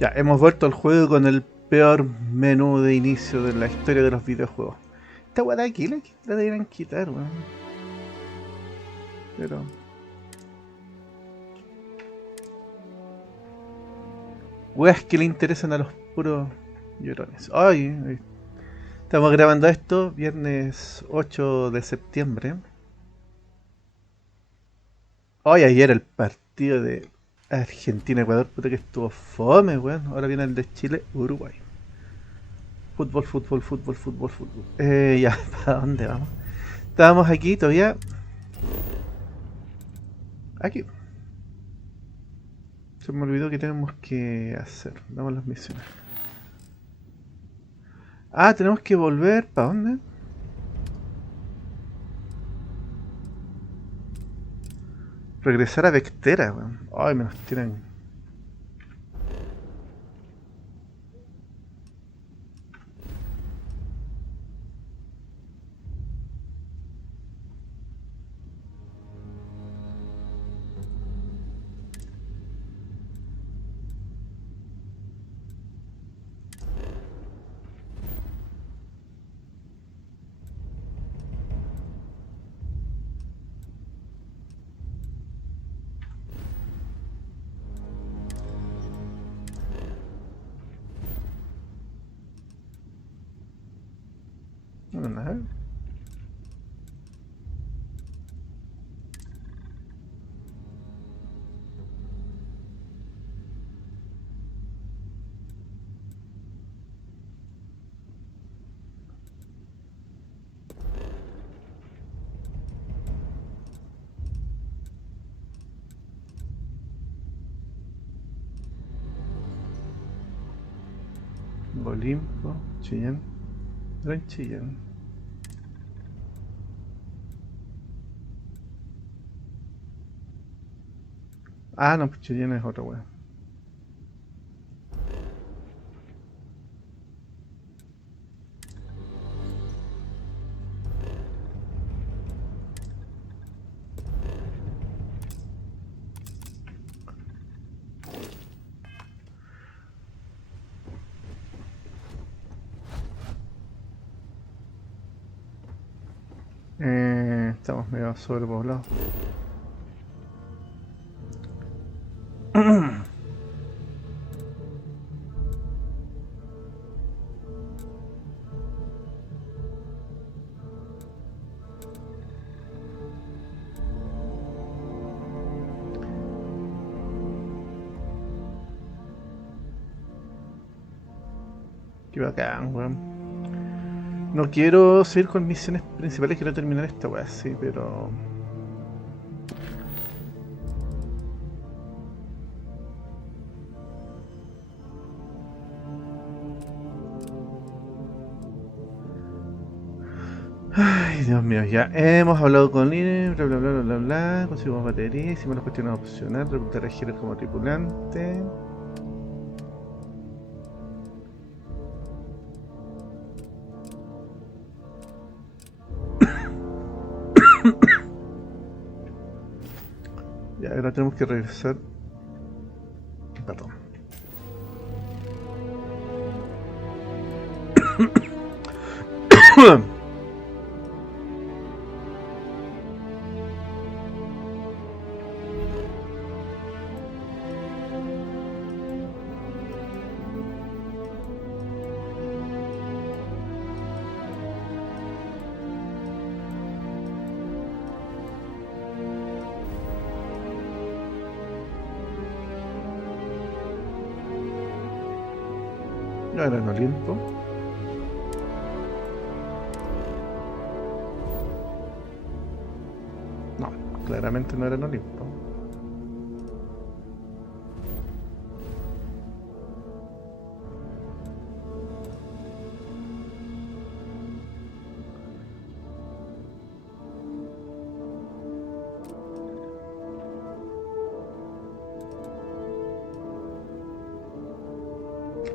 Ya, hemos vuelto al juego con el peor menú de inicio de la historia de los videojuegos. Esta weá de aquí la deberían quitar, weón. Pero... weas que le interesan a los puros llorones. Ay, estamos grabando esto viernes 8 de septiembre. Hoy ayer el partido de Argentina-Ecuador, puta que estuvo fome, weón. Ahora viene el de Chile-Uruguay. Fútbol, fútbol, fútbol, fútbol, fútbol. Ya, ¿para dónde vamos? Estábamos aquí todavía. Aquí. Se me olvidó que tenemos que hacer. Damos las misiones. Ah, tenemos que volver. ¿Para dónde? Regresar a Vectera, weón. Ay, me nos tiran. Una nave. Olimpo, Chillán. Gran Chillán. Ah, no, pues Chillán es otra weón. Estamos medio sobrepoblados. Qué bacán, weón. No quiero seguir con misiones principales, quiero terminar esta weá, sí, pero... Ay, Dios mío, ya hemos hablado con Lina, bla bla bla bla bla bla, conseguimos batería, hicimos las cuestiones opcionales, reclutar a Jerez como tripulante. Ya, ahora tenemos que regresar. Perdón. Ahora no Olimpo. No, claramente no era en Olimpo.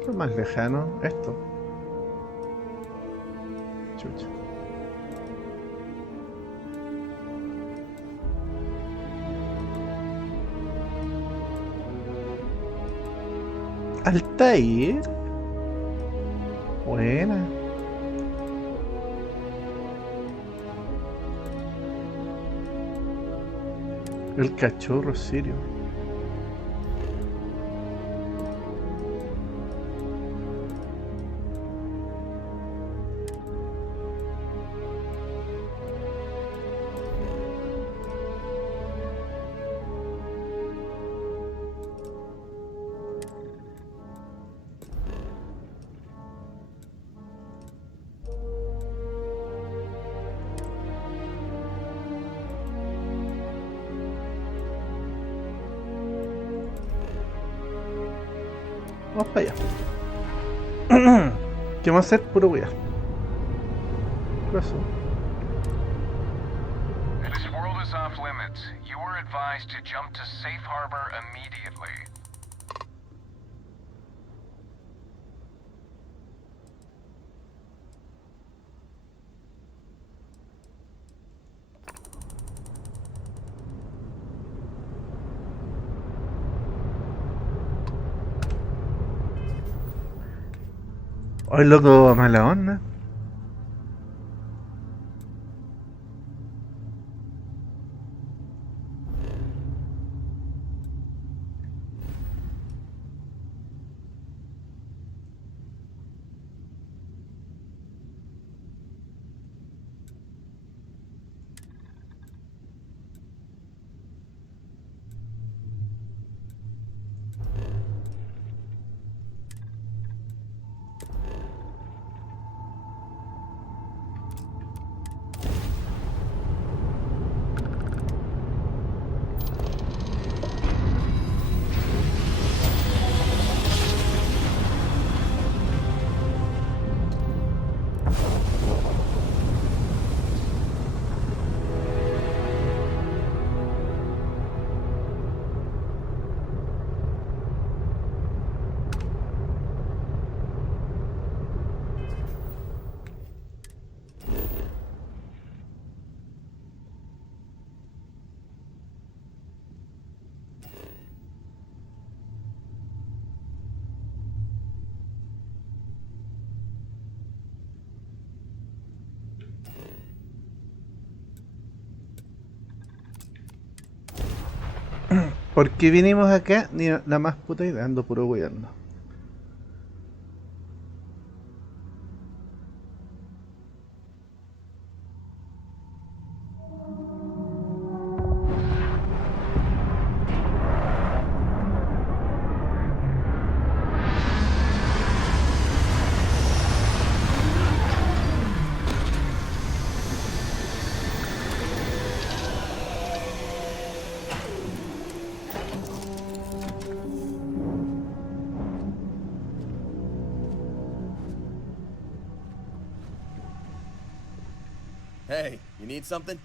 Lo más lejano, esto. Chucha. Altair. Buena. El cachorro sirio. Vamos para allá. ¿Qué vamos a hacer? Puro wea. ¿Qué pasó? This world is off limits. You are advised to jump to safe harbor immediately. Ay, loco, mala onda. ¿Por qué vinimos acá? Ni la más puta idea, ando puro weyando. Hey, you need something?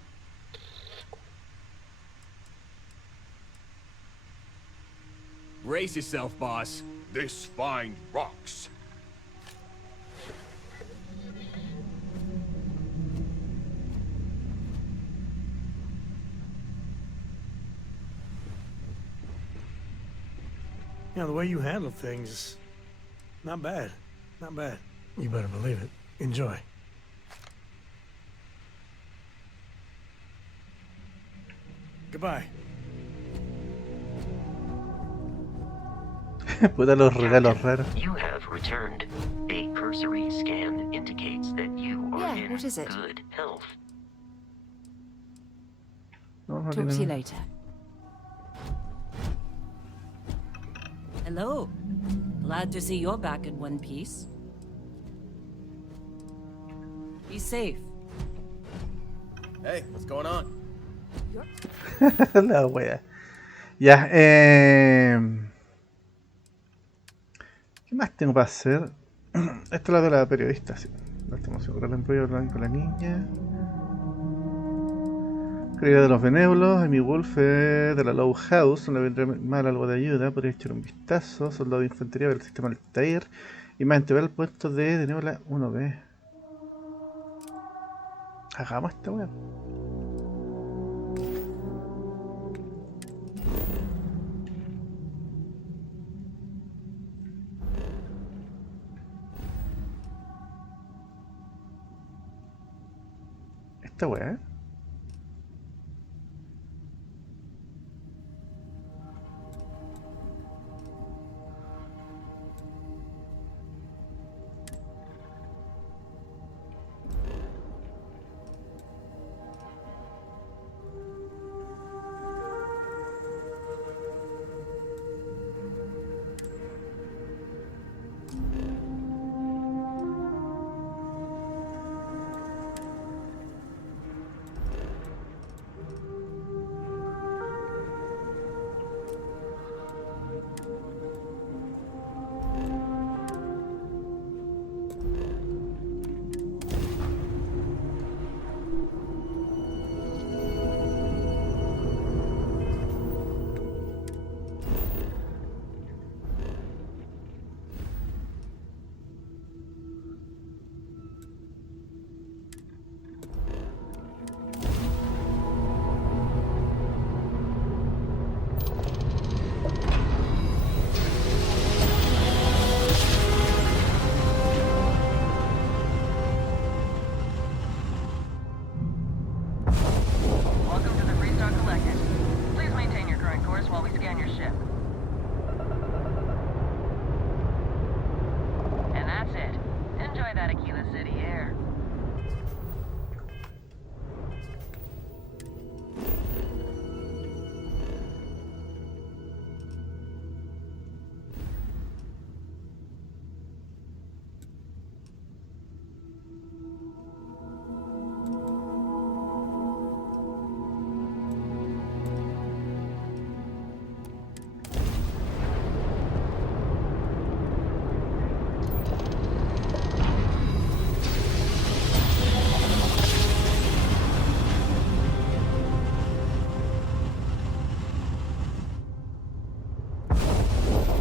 Brace yourself, boss. This find rocks. You know, the way you handle things, not bad. Not bad. You better believe it. Enjoy. Goodbye. Puta, los regalos raros. You have returned. A cursory scan indicates that you are in what is it? good health. No, no Talk tiene to you nada. later. Hello. Glad to see you're back in one piece. Be safe. Hey, what's going on? La wea. Ya, ¿qué más tengo para hacer? Esto es lo de la periodista, sí. La emoción con el embrollo con la niña. Creo de los benévolos, Amy Wolf de la Low House, no le vendrá mal algo de ayuda, podría echar un vistazo. Soldado de infantería del sistema Altair. Y más integrar el puesto de Nebula 1B. Hagamos esta wea. esta weá? Welcome to the Freestar Collective. Please maintain your current course while we scan your ship. And that's it. Enjoy that Aquila City air.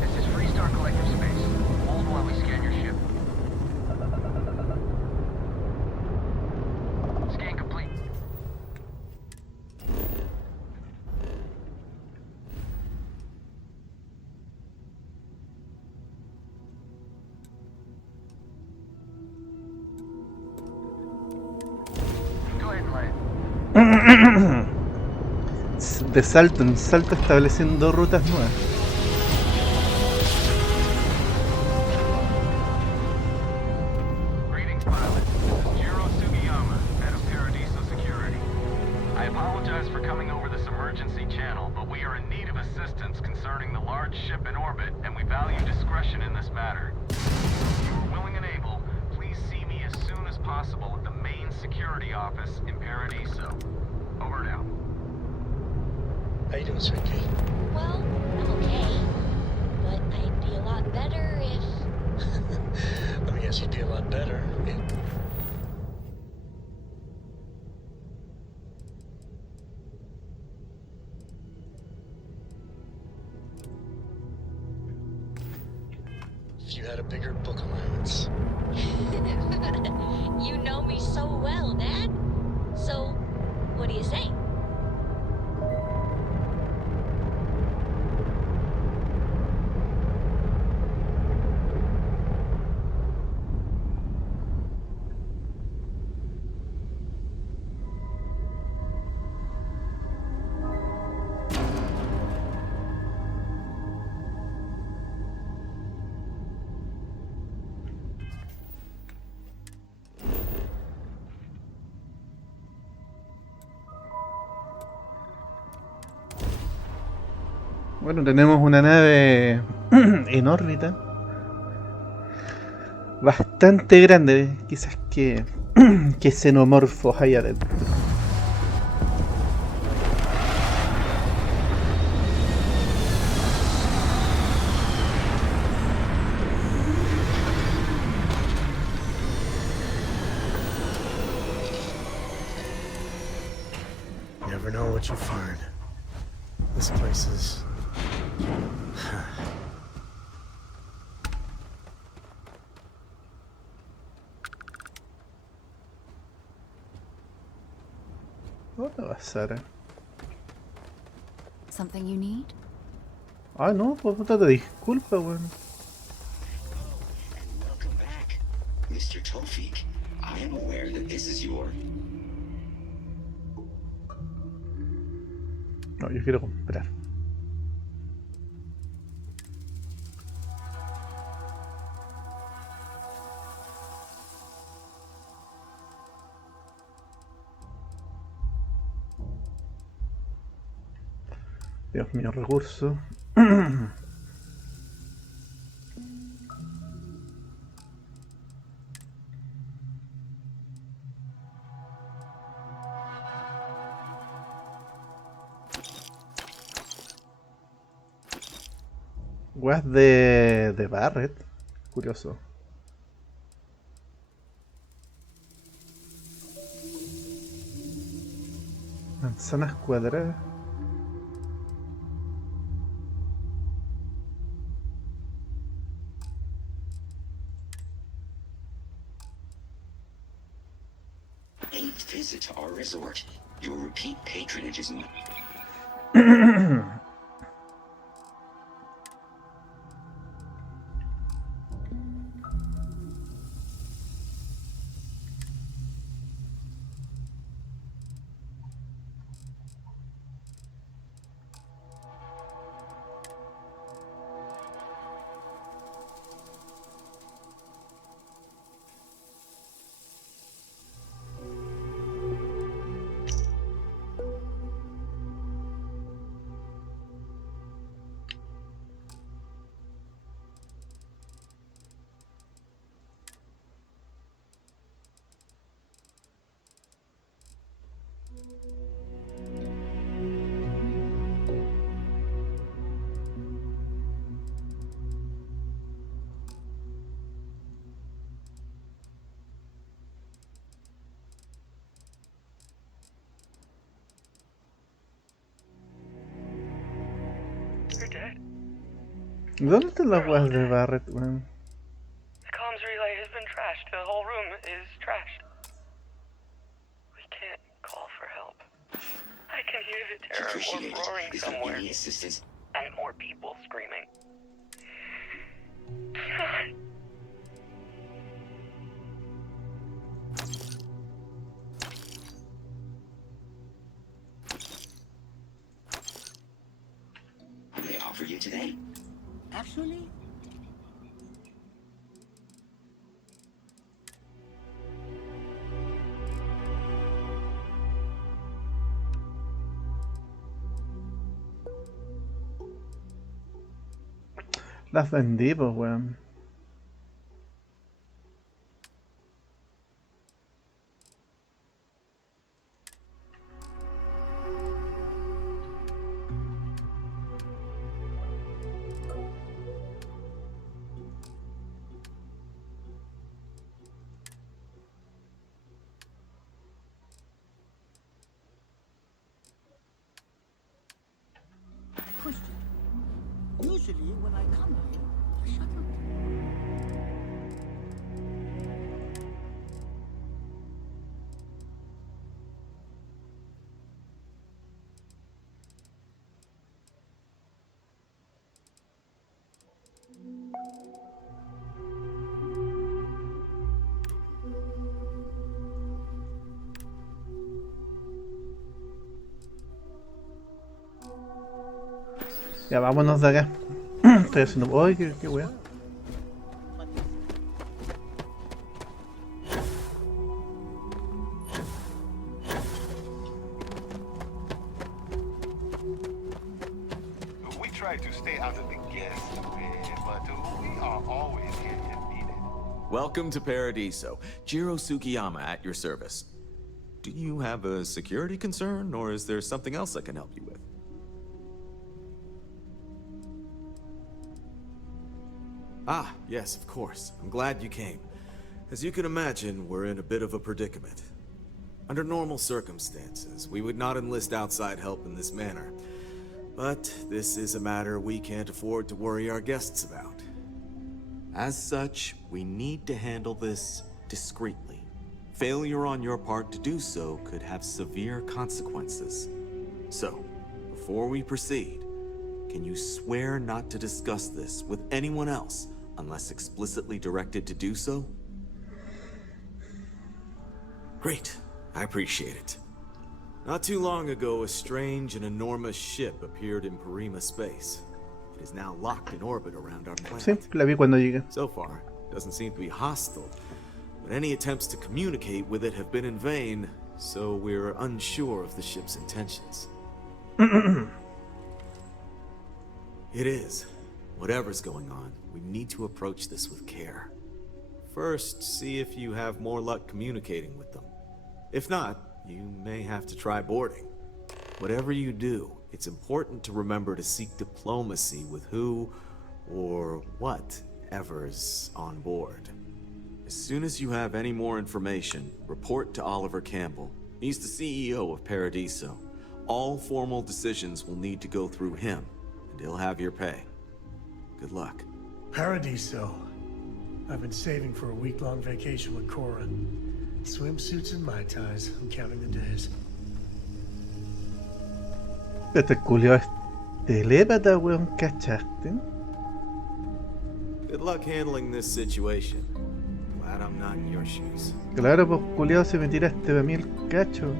This is Freestar Collective space. Hold while we scan your ship. Scan complete. Go ahead and land. De salto en salto estableciendo rutas nuevas. Greetings, pilot. This is Jiro Sugiyama, head of Paradiso Security. I apologize for coming over this emergency channel, but we are in need of assistance concerning the large ship in orbit, and we value discretion in this matter. If you are willing and able, please see me as soon as possible at the main security office in Paradiso. Over now. How you doing, Sweet Pea? Well, I'm okay. But I'd be a lot better if... Let me guess, you'd be a lot better if... if you had a bigger book allowance. You know me so well, Dad. So, what do you say? Bueno, tenemos una nave en órbita. Bastante grande, quizás que xenomorfos hay adentro. You never know what you find. This place is... ¿Dónde va Sara? Something you need? Ah, no, pues puta, te disculpa, weón. And welcome back. Mr. Tofik, I am aware that this is your No, yo quiero comprar. Dios mío, recursos. Weas de Barret. Curioso. Manzanas cuadradas. A visit to our resort. Your repeat patronage is not. ¿Dónde están las weas de Barret, weón? The comms relay has been trashed. The whole room is trashed. We can't call for help. I can hear the terror Appreciate or roaring it. Is there somewhere. any assistance? And more people screaming. What may I offer you today? Actually, Las vendí, pues, weón. question. Usually when I come here, the shuttle. Ya, vámonos de acá. Estoy haciendo... ¡Ay, qué wea! We try to stay out of the guests, but we are always here if needed. Welcome to Paradiso. Jiro Sugiyama at your service. Do you have a security concern, or is there something else I can help you with? Ah, yes, of course. I'm glad you came. As you can imagine, we're in a bit of a predicament. Under normal circumstances, we would not enlist outside help in this manner. But this is a matter we can't afford to worry our guests about. As such, we need to handle this discreetly. Failure on your part to do so could have severe consequences. So, before we proceed, can you swear not to discuss this with anyone else unless explicitly directed to do so? Great. I appreciate it. Not too long ago, a strange and enormous ship appeared in Parima space. It is now locked in orbit around our Sí, planet. la vi cuando llegué. So far, it doesn't seem to be hostile, but any attempts to communicate with it have been in vain, so we're unsure of the ship's intentions. It is. Whatever's going on, we need to approach this with care. First, see if you have more luck communicating with them. If not, you may have to try boarding. Whatever you do, it's important to remember to seek diplomacy with who or whatever's on board. As soon as you have any more information, report to Oliver Campbell. He's the CEO of Paradiso. All formal decisions will need to go through him, and he'll have your pay. Good luck. Paradiso. I've been saving for a week-long vacation with Cora. Swimsuits and Mai Tais. I'm counting the days. Este culiao es telépata, weón, ¿cachaste? Good luck handling this situation. Glad I'm not in your shoes. Claro, pues culiao, se me tiraste para mí el cacho.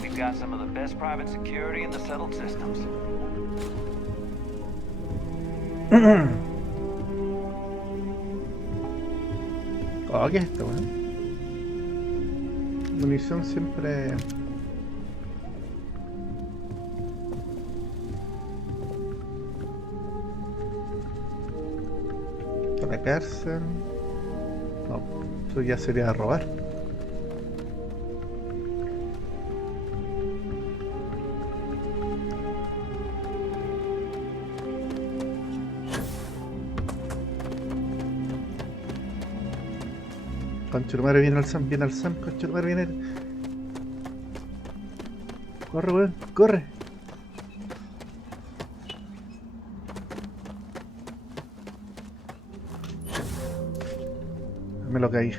We've got some of the best private security in the settled systems. Oh, ¿qué es esto, weón? Munición siempre... Para la cárcel... No, eso ya sería robar. Concha tu madre, viene al Sam, concha tu madre, viene el... Corre, weón, corre. Me lo caí.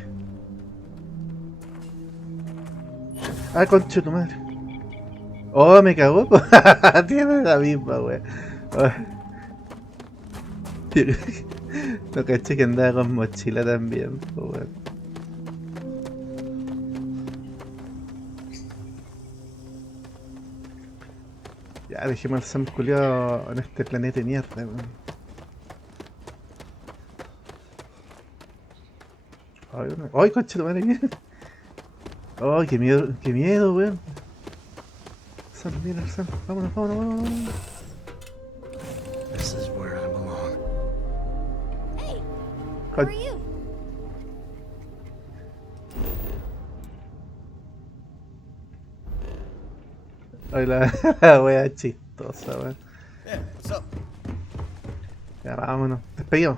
Ah, concha tu madre. Oh, me cagó. Tiene la misma, weón. Oh. No caché que andaba con mochila también, weón. Ya, dejemos al Sam culiao en este planeta de mierda, weón. Ay, concha tu madre, mierda. Ay, qué miedo, weón. Sam, mira, Sam, vámonos. This is where I belong. Hey, who are you? Ay, la wea chistosa, weón. Yeah, what's up? Ya, vámonos. Despedimos.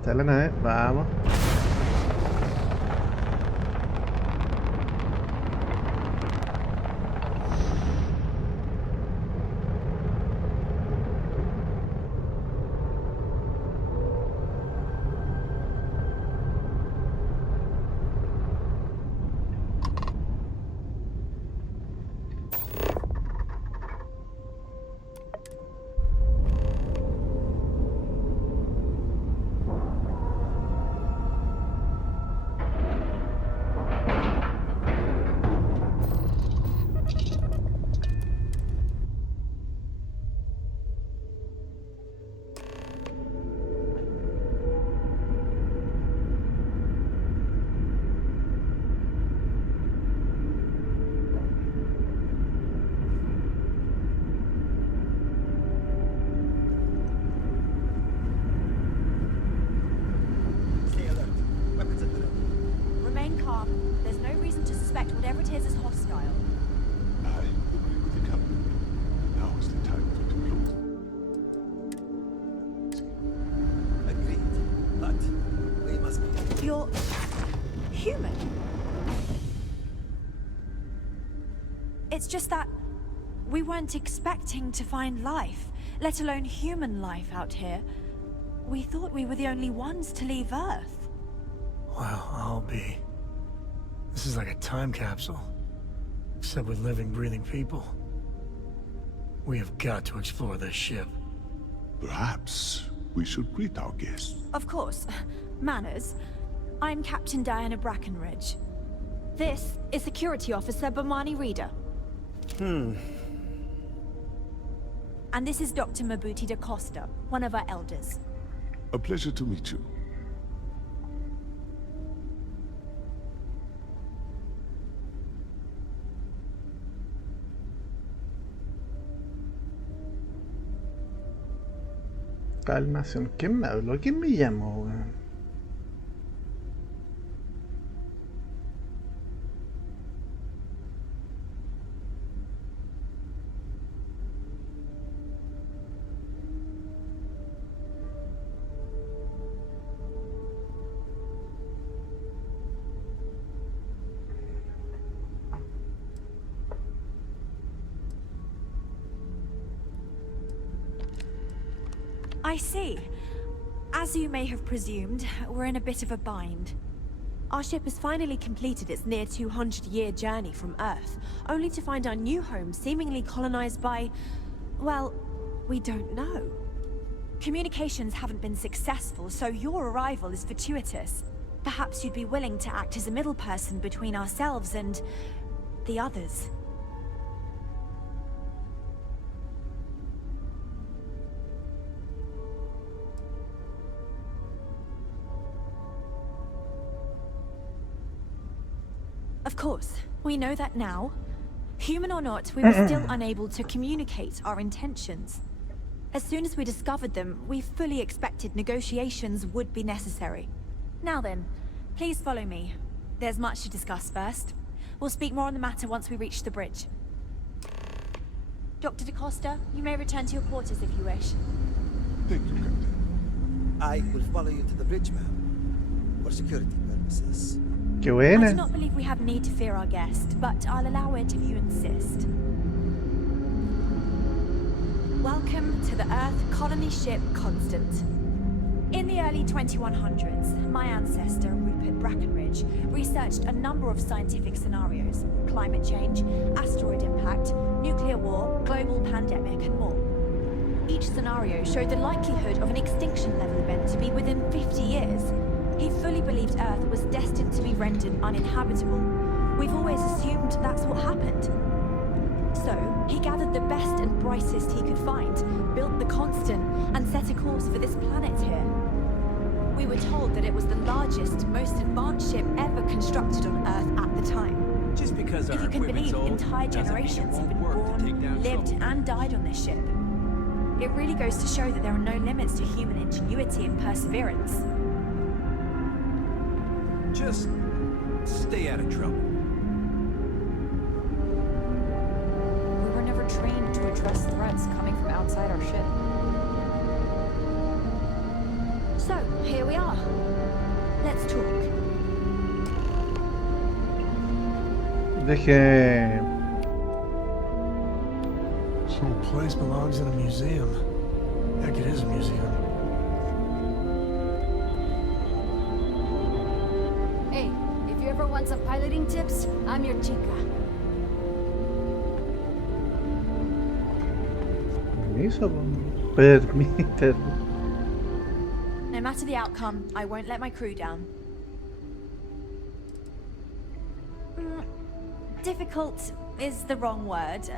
Está la nave, vamos. It's just that we weren't expecting to find life, let alone human life out here. We thought we were the only ones to leave Earth. Well, I'll be. This is like a time capsule. Except with living, breathing people. We have got to explore this ship. Perhaps we should greet our guests. Of course. Manners. I'm Captain Diana Brackenridge. This is Security Officer Bomani Reader. And this is Dr. Mabuti da Costa, one of our elders. A pleasure to meet you. Calmación. ¿Quién me habló? ¿Quién me llamó, weón? I see. As you may have presumed, we're in a bit of a bind. Our ship has finally completed its near 200-year journey from Earth, only to find our new home seemingly colonized by... well, we don't know. Communications haven't been successful, so your arrival is fortuitous. Perhaps you'd be willing to act as a middle person between ourselves and... the others. Of course, we know that now. Human or not, we were still unable to communicate our intentions. As soon as we discovered them, we fully expected negotiations would be necessary. Now then, please follow me. There's much to discuss first. We'll speak more on the matter once we reach the bridge. Dr. da Costa, you may return to your quarters if you wish. Thank you, Captain. I will follow you to the bridge, ma'am. For security purposes. Qué I do buena. not believe we have need to fear our guest, but I'll allow it if you insist. Welcome to the Earth colony ship Constant. In the early 2100s, my ancestor, Rupert Brackenridge, researched a number of scientific scenarios: climate change, asteroid impact, nuclear war, global pandemic, and more. Each scenario showed the likelihood of an extinction-level event to be within 50 years. He fully believed Earth was destined to be rendered uninhabitable. We've always assumed that's what happened. So, he gathered the best and brightest he could find, built the Constant, and set a course for this planet here. We were told that it was the largest, most advanced ship ever constructed on Earth at the time. Just because If you can believe, entire generations have been born, lived, and died on this ship. It really goes to show that there are no limits to human ingenuity and perseverance. Just stay out of trouble. We were never trained to address threats coming from outside our ship. So, here we are. Let's talk. Deje. Some place belongs in a museum. Heck, it is a museum. Hey, if you ever want some piloting tips, I'm your chica. Permiso, permítelo. No matter the outcome, I won't let my crew down. Difficult is the wrong word.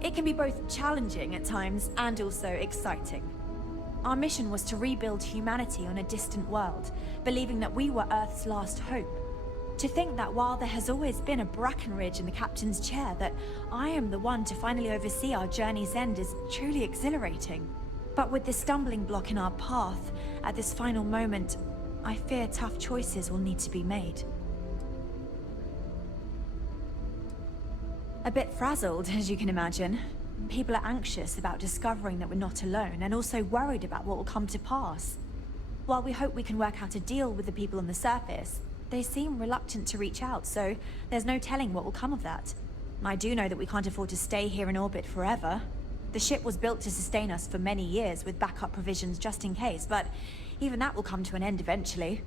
It can be both challenging at times and also exciting. Our mission was to rebuild humanity on a distant world, believing that we were Earth's last hope. To think that while there has always been a Brackenridge in the captain's chair, that I am the one to finally oversee our journey's end is truly exhilarating. But with this stumbling block in our path, at this final moment, I fear tough choices will need to be made. A bit frazzled, as you can imagine. People are anxious about discovering that we're not alone, and also worried about what will come to pass. While we hope we can work out a deal with the people on the surface, they seem reluctant to reach out, so there's no telling what will come of that. I do know that we can't afford to stay here in orbit forever. The ship was built to sustain us for many years with backup provisions just in case, but even that will come to an end eventually.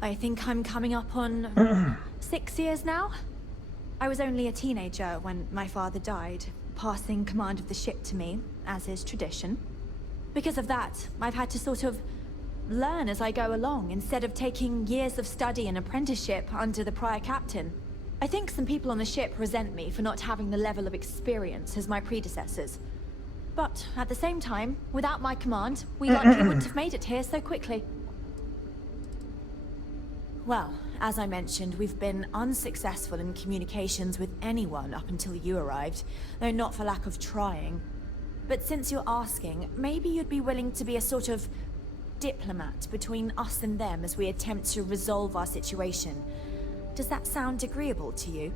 I think I'm coming up on 6 years now. I was only a teenager when my father died, passing command of the ship to me, as is tradition. Because of that, I've had to sort of learn as I go along, instead of taking years of study and apprenticeship under the prior captain. I think some people on the ship resent me for not having the level of experience as my predecessors. But at the same time, without my command, we likely wouldn't have made it here so quickly. Well, as I mentioned, we've been unsuccessful in communications with anyone up until you arrived, though not for lack of trying. But since you're asking, maybe you'd be willing to be a sort of diplomat between us and them as we attempt to resolve our situation. Does that sound agreeable to you?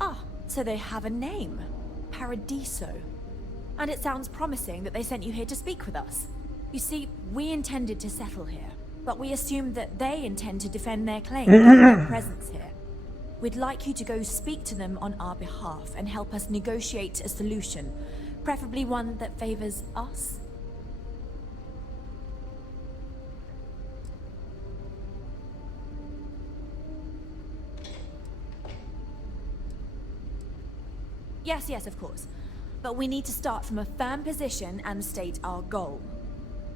Ah, so they have a name. Paradiso. And it sounds promising that they sent you here to speak with us. You see, we intended to settle here, but we assumed that they intend to defend their claim of their presence here. We'd like you to go speak to them on our behalf and help us negotiate a solution, preferably one that favors us. Yes, of course. But we need to start from a firm position and state our goal.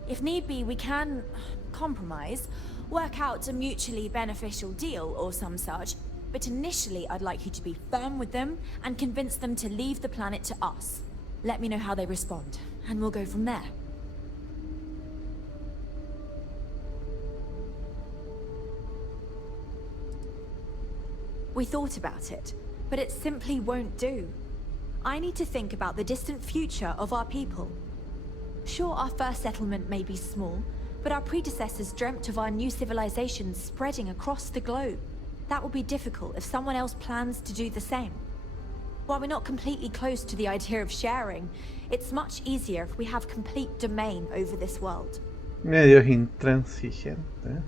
If need be, we can compromise, work out a mutually beneficial deal or some such, but initially I'd like you to be firm with them and convince them to leave the planet to us. Let me know how they respond, and we'll go from there. We thought about it, but it simply won't do. I need to think about the distant future of our people. Sure, our first settlement may be small, but our predecessors dreamt of our new civilization spreading across the globe. That will be difficult if someone else plans to do the same. While we're not completely close to the idea of sharing, it's much easier if we have complete domain over this world. Medio intransigente.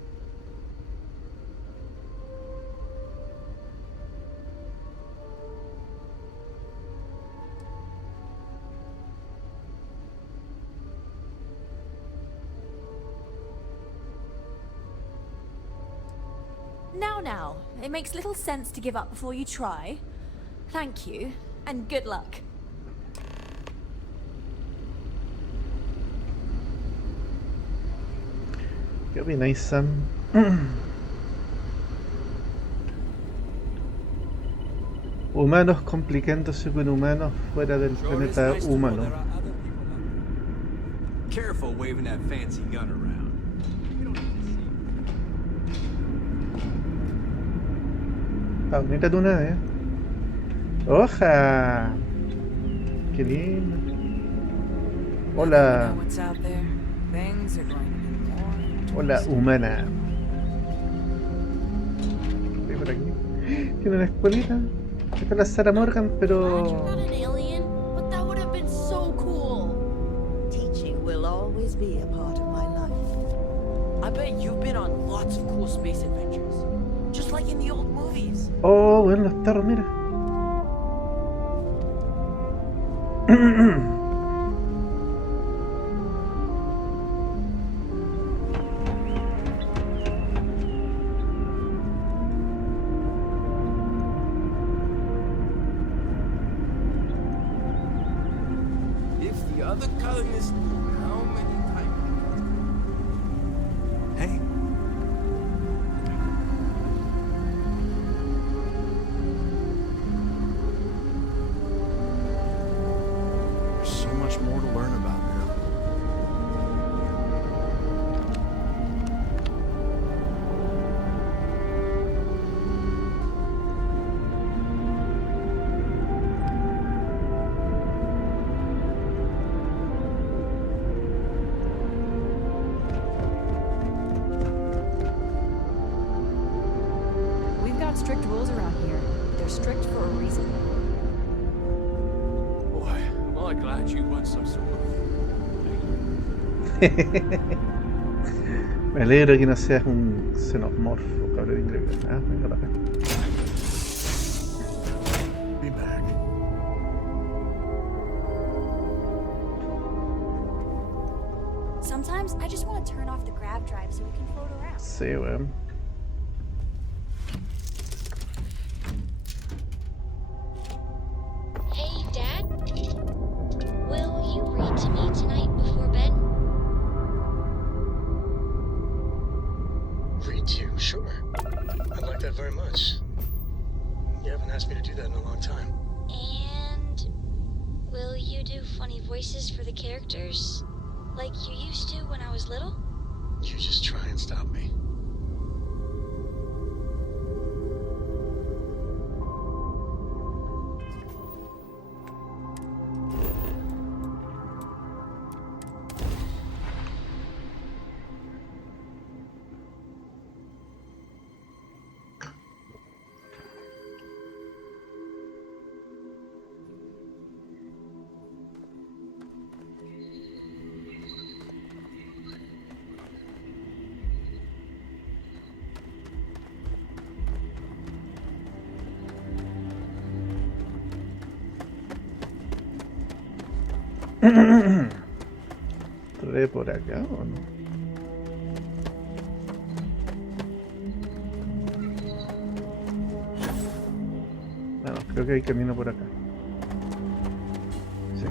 Now, it makes little sense to give up before you try. Thank you, and good luck. ¿Qué opináis, Sam? Humanos complicándose con humanos fuera del planeta humano. Careful waving that fancy gun around. Ah, mira tu nave. ¡Hoja! ¡Qué lindo! Hola. Hola, humana. Estoy por aquí. Tiene una escuelita. Esta es la Sarah Morgan, pero... You're not an alien, but that would have been so cool. Teaching will always be a part of my life. I bet you've been on lots of cool space adventures, just like in the old movies. Oh, bueno, los tarros, mira. If the other colonists knew how many times... Hey. There's so much more to learn about now. We've got strict rules around here. They're strict for a reason. Boy, am I glad you won some sort of... Me alegro que no seas un xenomorfo, cabrón inglés. Ah, venga para acá. Be back. Sometimes I just want to turn off the grav drive so we can float around. Sí, weón. Hey, Dad? Will you read to me tonight before bed? Read to you? Sure. I'd like that very much. You haven't asked me to do that in a long time. And will you do funny voices for the characters? Like you used to when I was little? You just try and stop me. ¿Entré por acá o no? No, creo que hay camino por acá. Sí.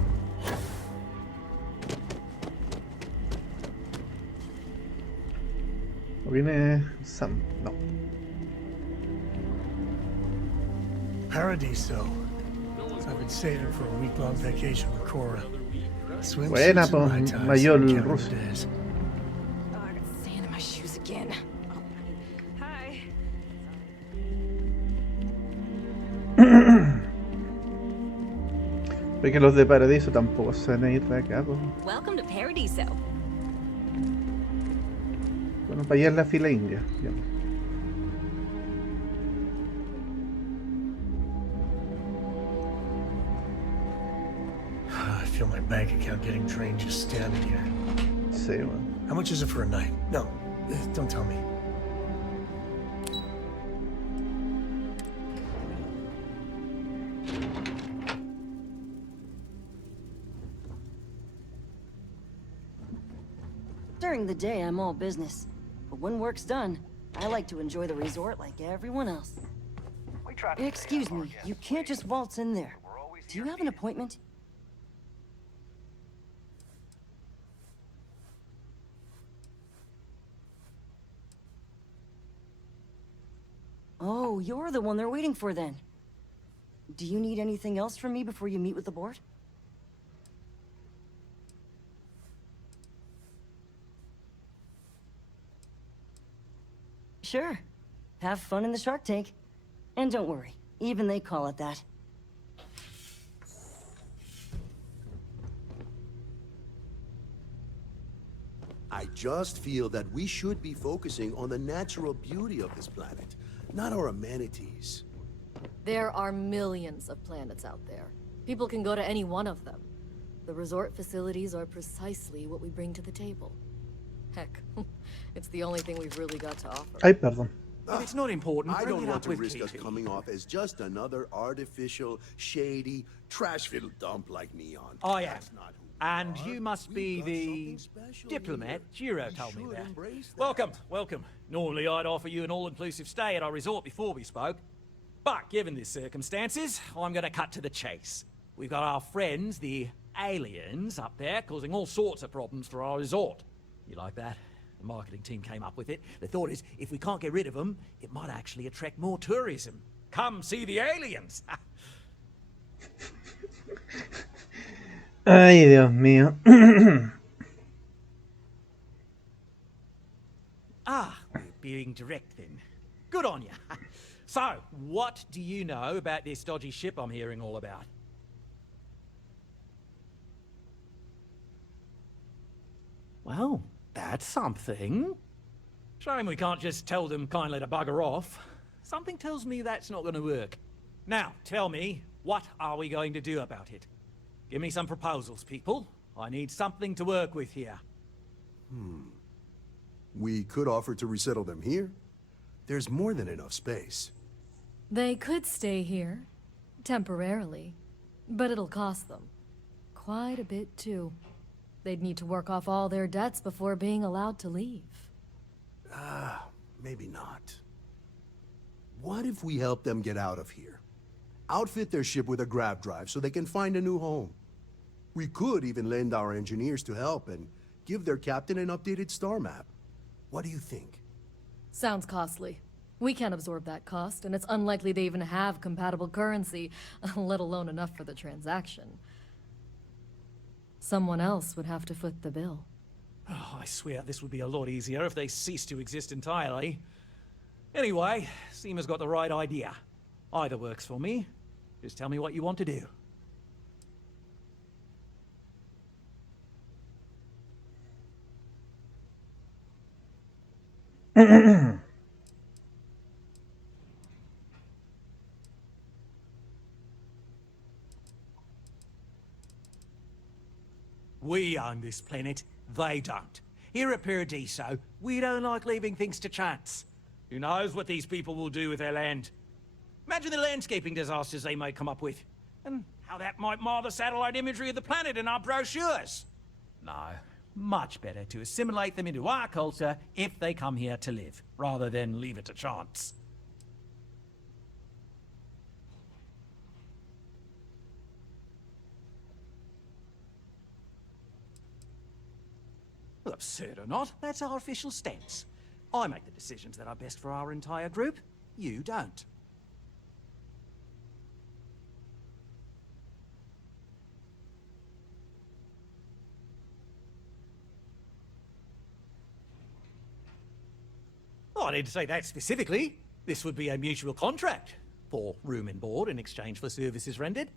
¿O viene Sam? No. Paradiso. I've been saving for a week-long vacation with Cora. Buena, pues, mayor ruso. Oh, I got sand in my shoes again. Oh. Hi. Ve que los de Paradiso tampoco se van a ir de acá, pues. Welcome to Paradiso. Bueno, para allá es la fila india. Ya. I feel my bank account getting drained just standing here. Sí, man. How much is it for a night? No, don't tell me. During the day, I'm all business. But when work's done, I like to enjoy the resort like everyone else. Excuse me, you can't just waltz in there. Do you have an appointment? Oh, you're the one they're waiting for then. Do you need anything else from me before you meet with the board? Sure. Have fun in the shark tank. And don't worry, even they call it that. I just feel that we should be focusing on the natural beauty of this planet, not our amenities. There are millions of planets out there. People can go to any one of them. The resort facilities are precisely what we bring to the table. Heck, it's the only thing we've really got to offer. Ay, perdón. If it's not important, I bring don't it want up to with risk us Katie. coming off as just another artificial, shady, trash-filled dump like Neon. I am. And you must be the diplomat. Jiro told me that. Welcome, welcome. Normally I'd offer you an all-inclusive stay at our resort before we spoke. But given the circumstances, I'm going to cut to the chase. We've got our friends, the aliens, up there causing all sorts of problems for our resort. You like that? The marketing team came up with it. The thought is, if we can't get rid of them, it might actually attract more tourism. Come see the aliens! Ay, Dios mío. We're being direct then. Good on you. So, what do you know about this dodgy ship I'm hearing all about? Well, that's something. Shame we can't just tell them kindly to bugger off. Something tells me that's not going to work. Now, tell me, what are we going to do about it? Give me some proposals, people. I need something to work with here. We could offer to resettle them here. There's more than enough space. They could stay here, temporarily, but it'll cost them. Quite a bit, too. They'd need to work off all their debts before being allowed to leave. Maybe not. What if we help them get out of here? Outfit their ship with a grab drive so they can find a new home. We could even lend our engineers to help and give their captain an updated star map. What do you think? Sounds costly. We can't absorb that cost, and it's unlikely they even have compatible currency, let alone enough for the transaction. Someone else would have to foot the bill. Oh, I swear this would be a lot easier if they ceased to exist entirely. Anyway, Seema's got the right idea. Either works for me. Just tell me what you want to do. We own this planet, they don't. Here at Paradiso, we don't like leaving things to chance. Who knows what these people will do with their land? Imagine the landscaping disasters they may come up with, and how that might mar the satellite imagery of the planet in our brochures. No, much better to assimilate them into our culture if they come here to live, rather than leave it to chance. Well, absurd or not, that's our official stance. I make the decisions that are best for our entire group. You don't. Oh, I didn't say that specifically. This would be a mutual contract for room and board in exchange for services rendered.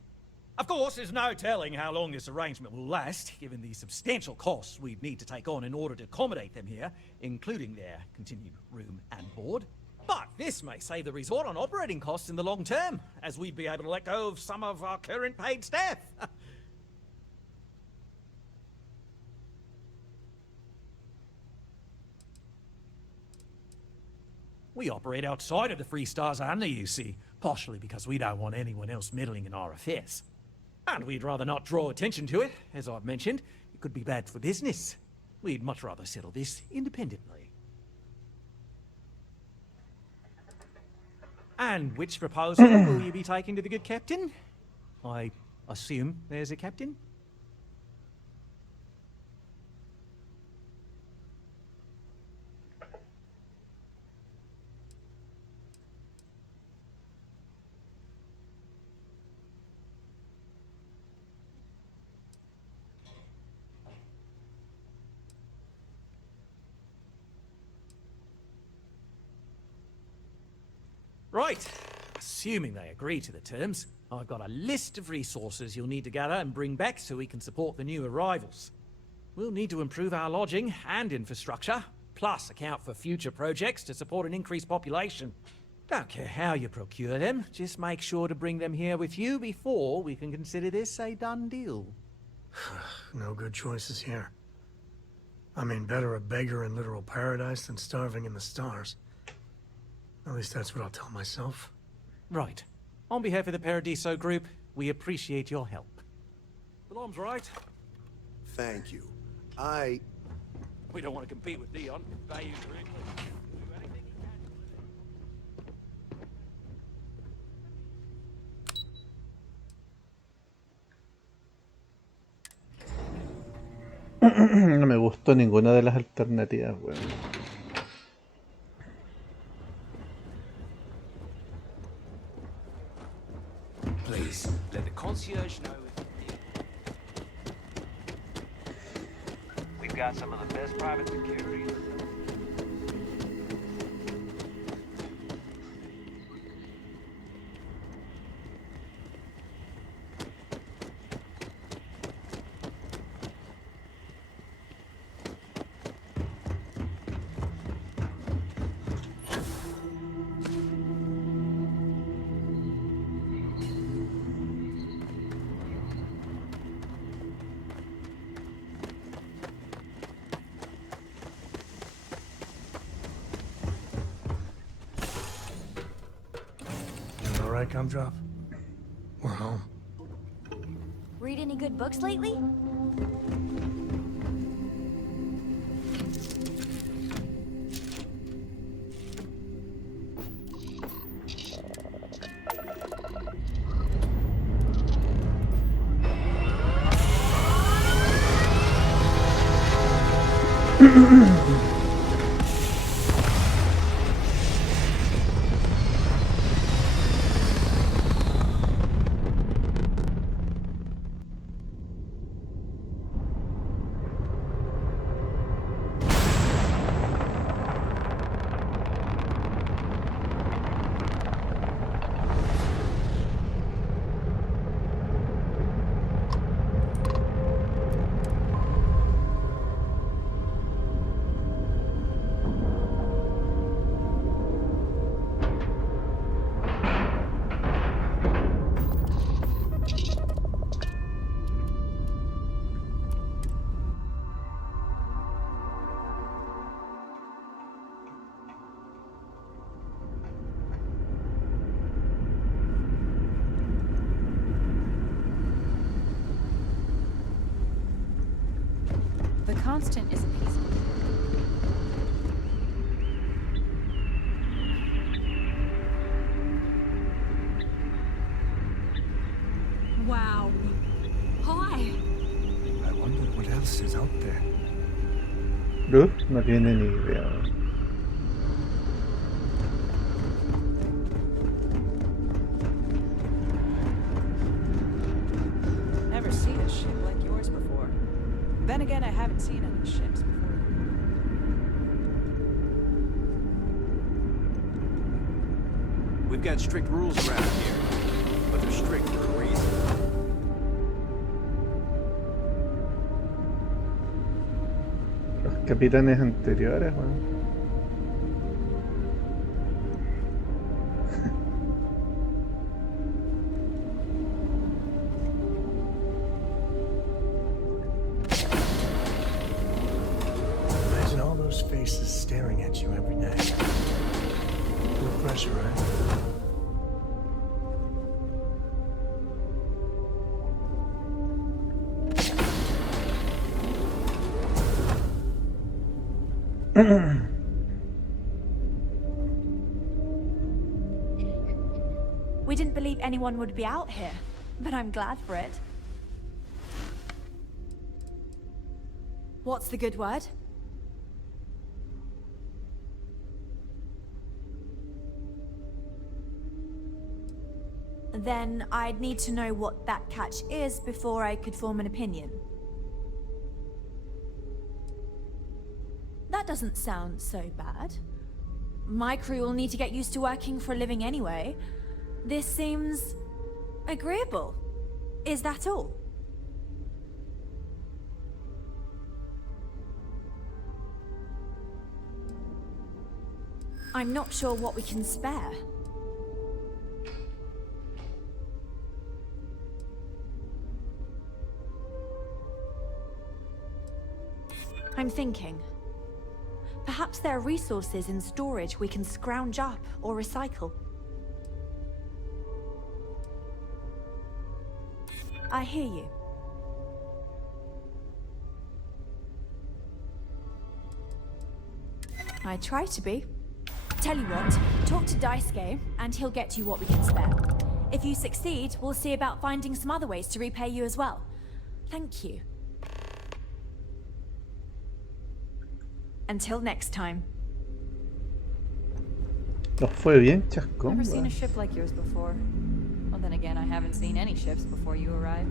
Of course, there's no telling how long this arrangement will last, given the substantial costs we'd need to take on in order to accommodate them here, including their continued room and board. But this may save the resort on operating costs in the long term, as we'd be able to let go of some of our current paid staff. We operate outside of the Freestars only, you see, partially because we don't want anyone else meddling in our affairs. And we'd rather not draw attention to it, as I've mentioned. It could be bad for business. We'd much rather settle this independently. And which proposal will you be taking to the good captain? I assume there's a captain? Right. Assuming they agree to the terms, I've got a list of resources you'll need to gather and bring back so we can support the new arrivals. We'll need to improve our lodging and infrastructure, plus account for future projects to support an increased population. Don't care how you procure them, just make sure to bring them here with you before we can consider this a done deal. No good choices here. I mean, better a beggar in literal paradise than starving in the stars. At least that's what I'll tell myself. Right. On behalf of the Paradiso group, we appreciate your help. Alarm's right. Thank you. We don't want to compete with Dion. Value directly. Do anything you can. No me gustó ninguna de las alternativas, weón. Please, let the concierge know We've got some of the best private security. right, Gumdrop? We're home. Read any good books lately? The constant is a piece of... Wow. Hi. I wonder what else is out there. No tiene ni idea. Never seen a ship like yours before. Then again, I haven't seen any ships before. We've got strict rules around here, but they're strict for a reason. Los capitanes anteriores, weón. Imagine all those faces staring at you every day. No pressure, right? We didn't believe anyone would be out here, but I'm glad for it. What's the good word? Then I'd need to know what that catch is before I could form an opinion. That doesn't sound so bad. My crew will need to get used to working for a living anyway. This seems agreeable. Is that all? I'm not sure what we can spare. I'm thinking. Perhaps there are resources in storage we can scrounge up or recycle. I hear you. I try to be. Tell you what, talk to Daisuke and he'll get you what we can spare. If you succeed, we'll see about finding some other ways to repay you as well. Thank you. Until next time. Nos fue bien, chascón. Never seen a weón. ship like yours before. Well, then again, I haven't seen any ships before you arrived.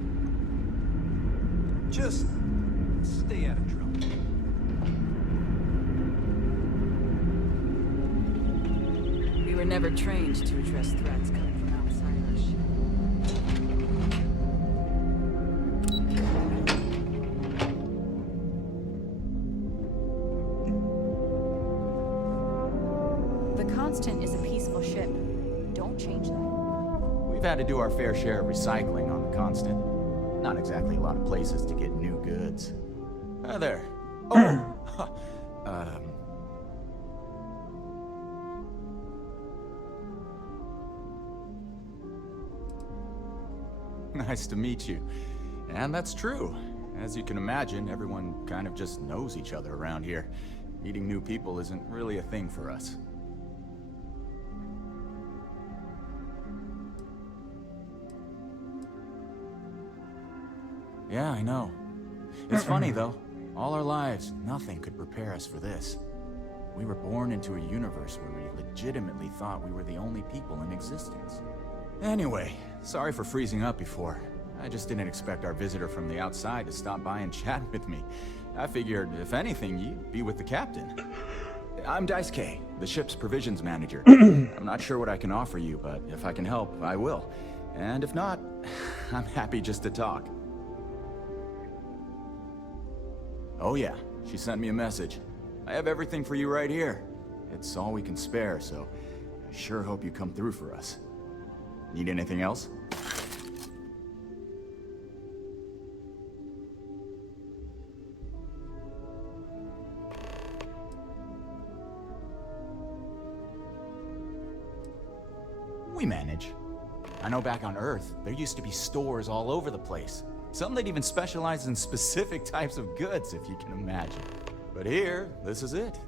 Just stay out of trouble. We were never trained to address threats coming from outside our ship. The Constant is a peaceful ship. Don't change that. We've had to do our fair share of recycling on the Constant. Not exactly a lot of places to get new goods. There. Oh! Nice to meet you. And that's true. As you can imagine, everyone kind of just knows each other around here. Meeting new people isn't really a thing for us. Yeah, I know. It's funny, though. All our lives, nothing could prepare us for this. We were born into a universe where we legitimately thought we were the only people in existence. Anyway, sorry for freezing up before. I just didn't expect our visitor from the outside to stop by and chat with me. I figured, if anything, you'd be with the captain. I'm Dice K, the ship's provisions manager. I'm not sure what I can offer you, but if I can help, I will. And if not, I'm happy just to talk. Oh yeah, she sent me a message. I have everything for you right here. It's all we can spare, so I sure hope you come through for us. Need anything else? We manage. I know back on Earth, there used to be stores all over the place. Some that even specialize in specific types of goods, if you can imagine. But here, this is it.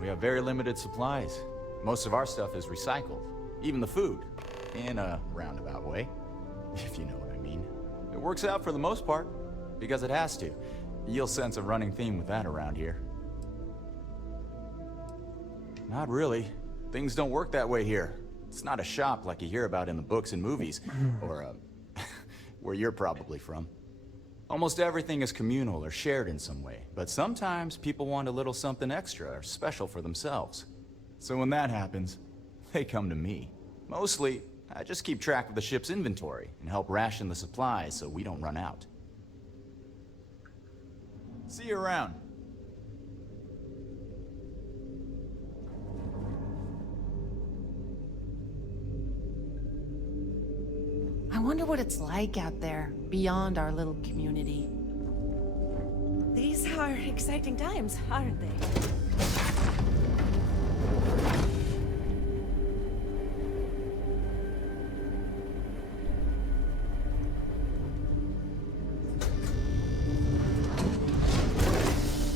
We have very limited supplies. Most of our stuff is recycled. Even the food. In a roundabout way, if you know what I mean. It works out for the most part, because it has to. You'll sense a running theme with that around here. Not really. Things don't work that way here. It's not a shop like you hear about in the books and movies, or where you're probably from. Almost everything is communal or shared in some way, but sometimes people want a little something extra or special for themselves. So when that happens, they come to me. Mostly, I just keep track of the ship's inventory and help ration the supplies so we don't run out. See you around. I wonder what it's like out there, beyond our little community. These are exciting times, aren't they?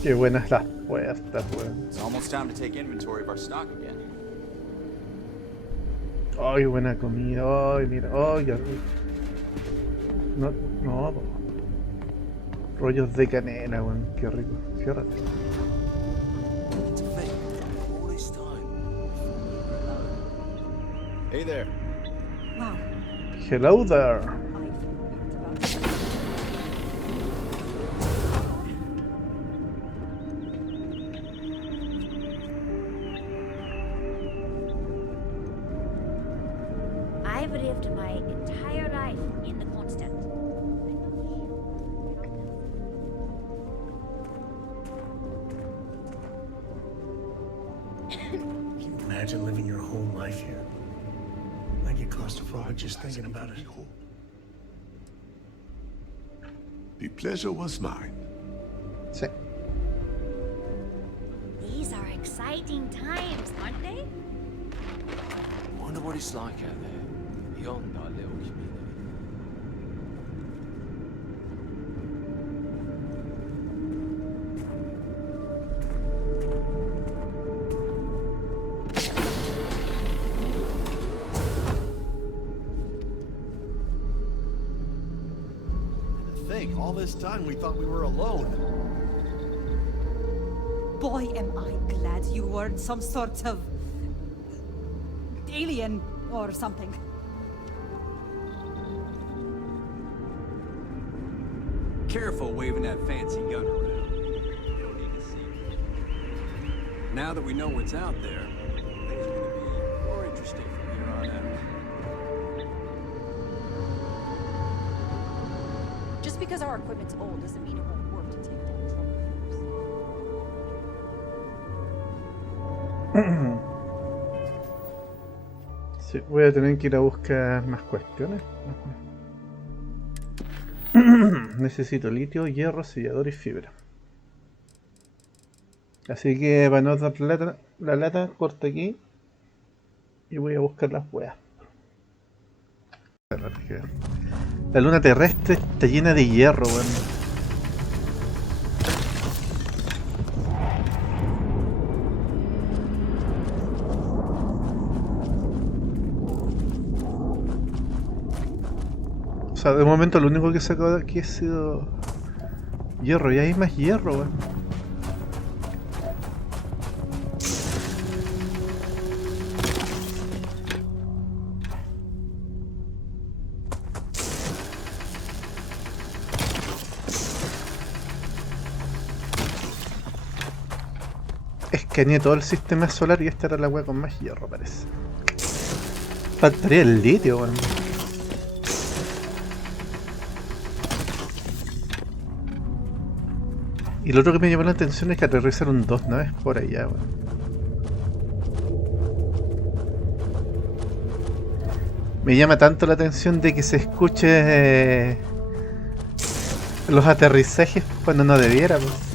Qué buenas las puertas, weón. It's almost time to take inventory of our stock again. Ay, buena comida. Ay, mira. Ay, qué rico. No, no. Po. Rollos de canela, weón. Qué rico. Ciérrate. Hey there. Wow. Hello there. I've lived my entire life in the constant. Can you imagine living your whole life here? I get claustrophobic just thinking about it. The pleasure was mine. Sí. These are exciting times, aren't they? Wonder what it's like out there, beyond our little community. To think, all this time we thought we were alone. Boy, am I glad you weren't some sort of alien or something. Careful waving that fancy gun around. You don't need to see it. Now that we know what's out there, things are going to be more interesting from here on out. Just because our equipment's old doesn't mean it won't work to take down troublemakers. Sí, voy a tener que ir a buscar más cuestiones. Necesito litio, hierro, sellador y fibra. Así que para no dar la lata, corto aquí y voy a buscar las weas. La luna terrestre está llena de hierro, weón. O sea, de momento lo único que he sacado de aquí ha sido hierro, y hay más hierro, weón. Escaneé todo el sistema solar y esta era la weá con más hierro, parece. Faltaría el litio, weón. Y lo otro que me llamó la atención es que aterrizaron 2 naves por allá, weón. Me llama tanto la atención de que se escuche los aterrizajes cuando no debiera, pues.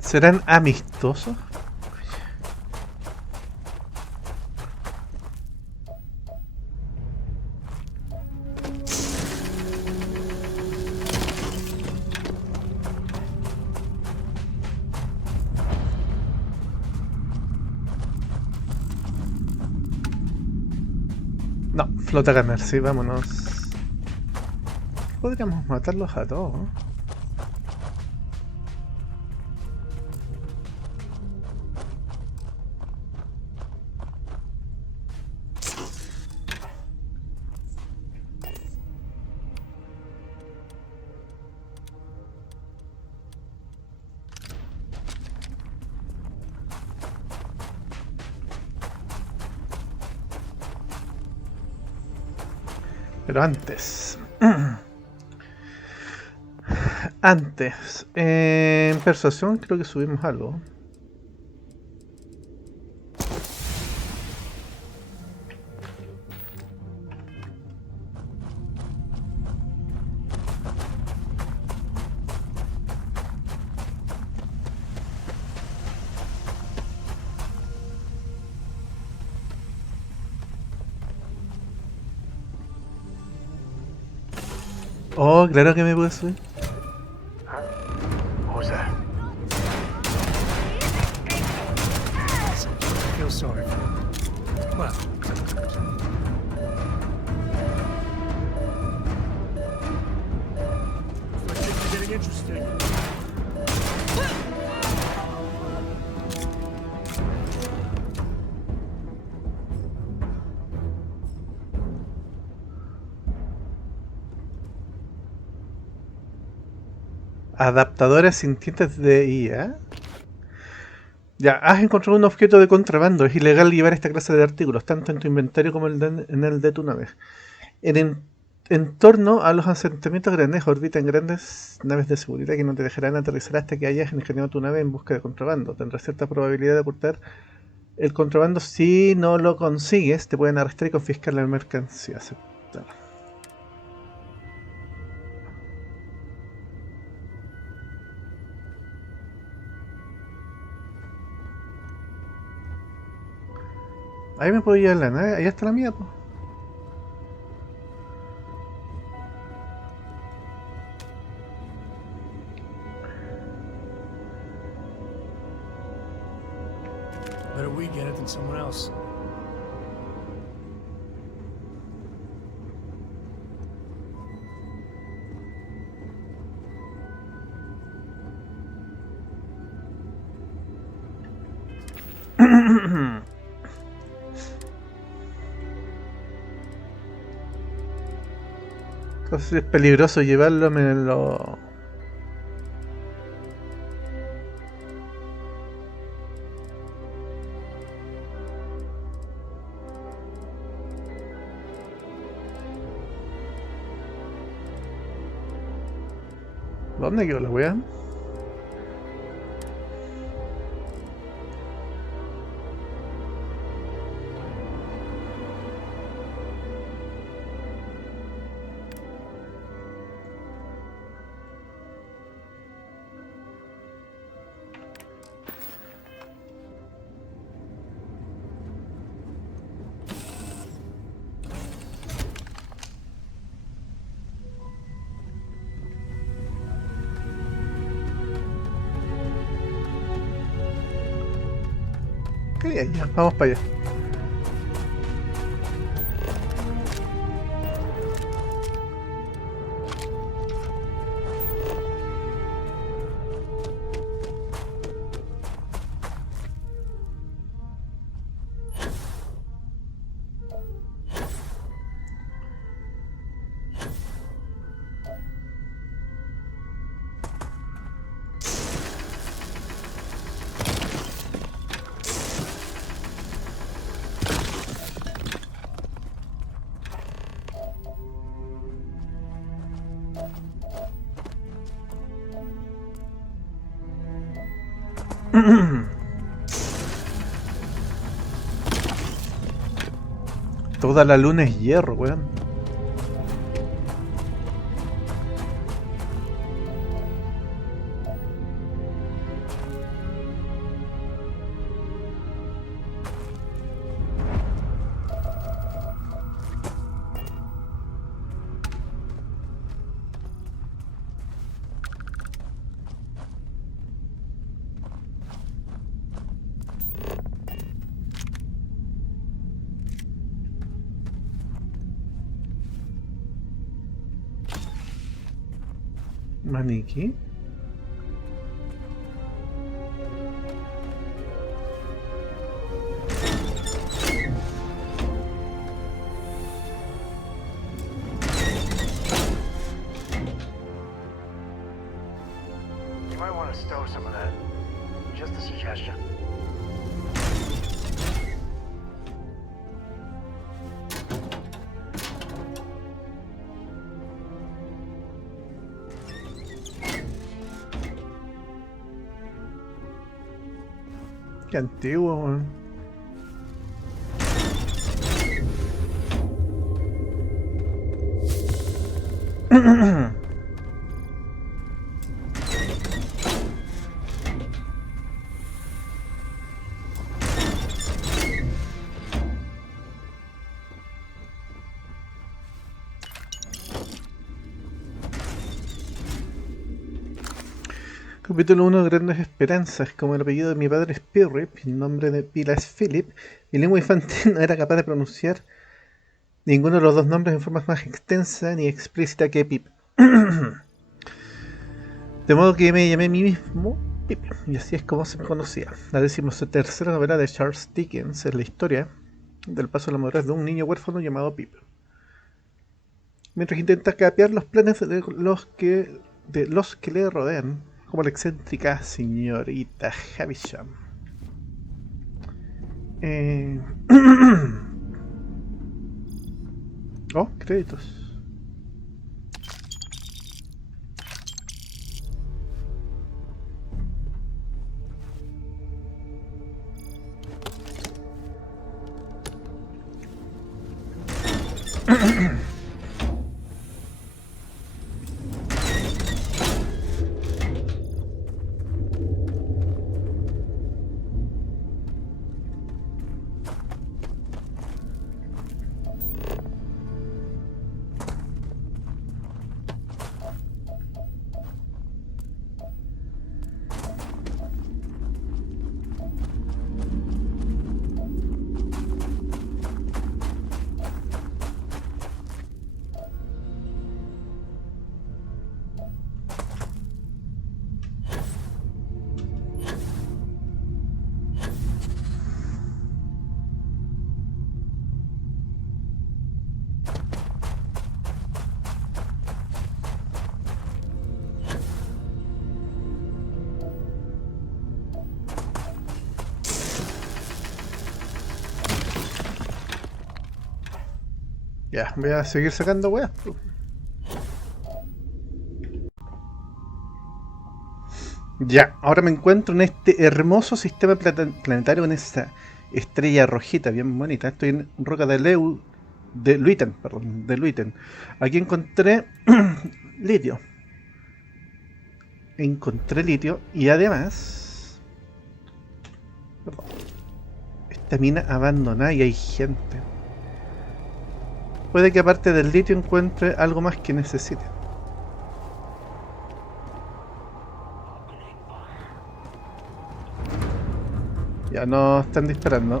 ¿Serán amistosos? No, flota ganar, sí, vámonos. Podríamos matarlos a todos, ¿no? Pero antes... en persuasión creo que subimos algo. Oh, claro que me puedo subir. What was that? I feel sorry for him. Well, like things are getting interesting. Adaptadores sintientes de IA. Ya, has encontrado un objeto de contrabando. Es ilegal llevar esta clase de artículos, tanto en tu inventario como en el de tu nave. En torno a los asentamientos grandes orbitan grandes naves de seguridad que no te dejarán aterrizar hasta que hayas ingeniado tu nave en busca de contrabando. Tendrás cierta probabilidad de ocultar el contrabando. Si no lo consigues, te pueden arrestar y confiscar la mercancía. Aceptar. Ahí me puedo llevar la nave, ahí está la mía, pues. Better we get it than someone else. Entonces es peligroso llevarlo, me lo... ¿Dónde quedó la wea? Ya, vamos para allá. Toda la luna es hierro, weón. Maniquí. You might want to stow some of that. Just a suggestion. Qué antiguo, weón. Capítulo 1, Grandes Esperanzas. Como el apellido de mi padre es Pirrip, el nombre de pila es Philip, mi lengua infantil no era capaz de pronunciar ninguno de los dos nombres en forma más extensa ni explícita que Pip. De modo que me llamé a mí mismo Pip, y así es como se me conocía. La 13ª novela de Charles Dickens es la historia del paso a la madurez de un niño huérfano llamado Pip, mientras intenta capear los planes de los que le rodean, como la excéntrica señorita Havisham. Oh, créditos. Ya, voy a seguir sacando weas. Ya, ahora me encuentro en este hermoso sistema planetario con esta estrella rojita bien bonita. Estoy en roca de Luiten, perdón, de Luiten. Aquí encontré litio. Encontré litio y además, perdón, esta mina abandonada y hay gente. Puede que aparte del litio encuentre algo más que necesite. Ya no están disparando.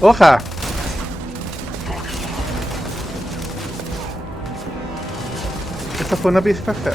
¡Hoja! Esta fue una pista fea.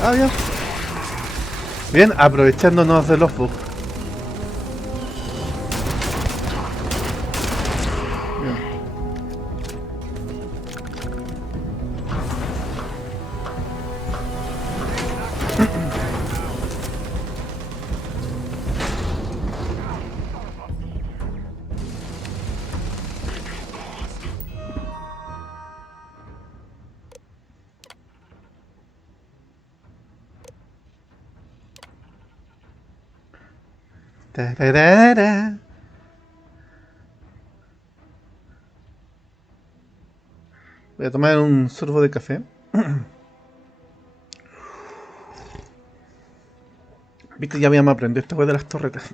Ah, bien. Bien, aprovechándonos de los bugs. Bien. Tararara. Voy a tomar un sorbo de café. Viste, ya habíamos aprendido esta wea de las torretas.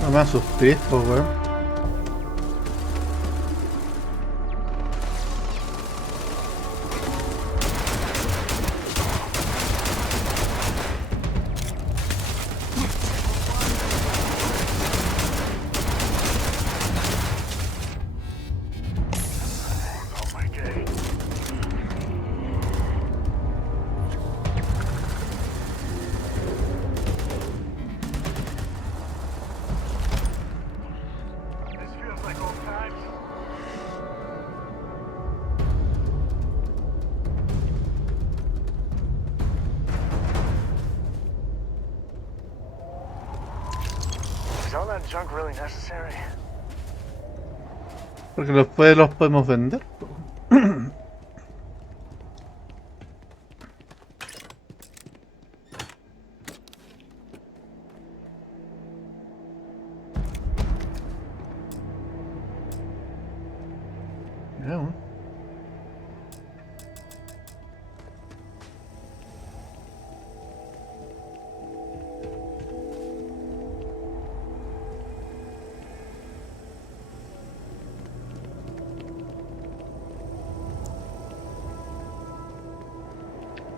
No me asusté, po, weón. Porque después los podemos vender. Ya.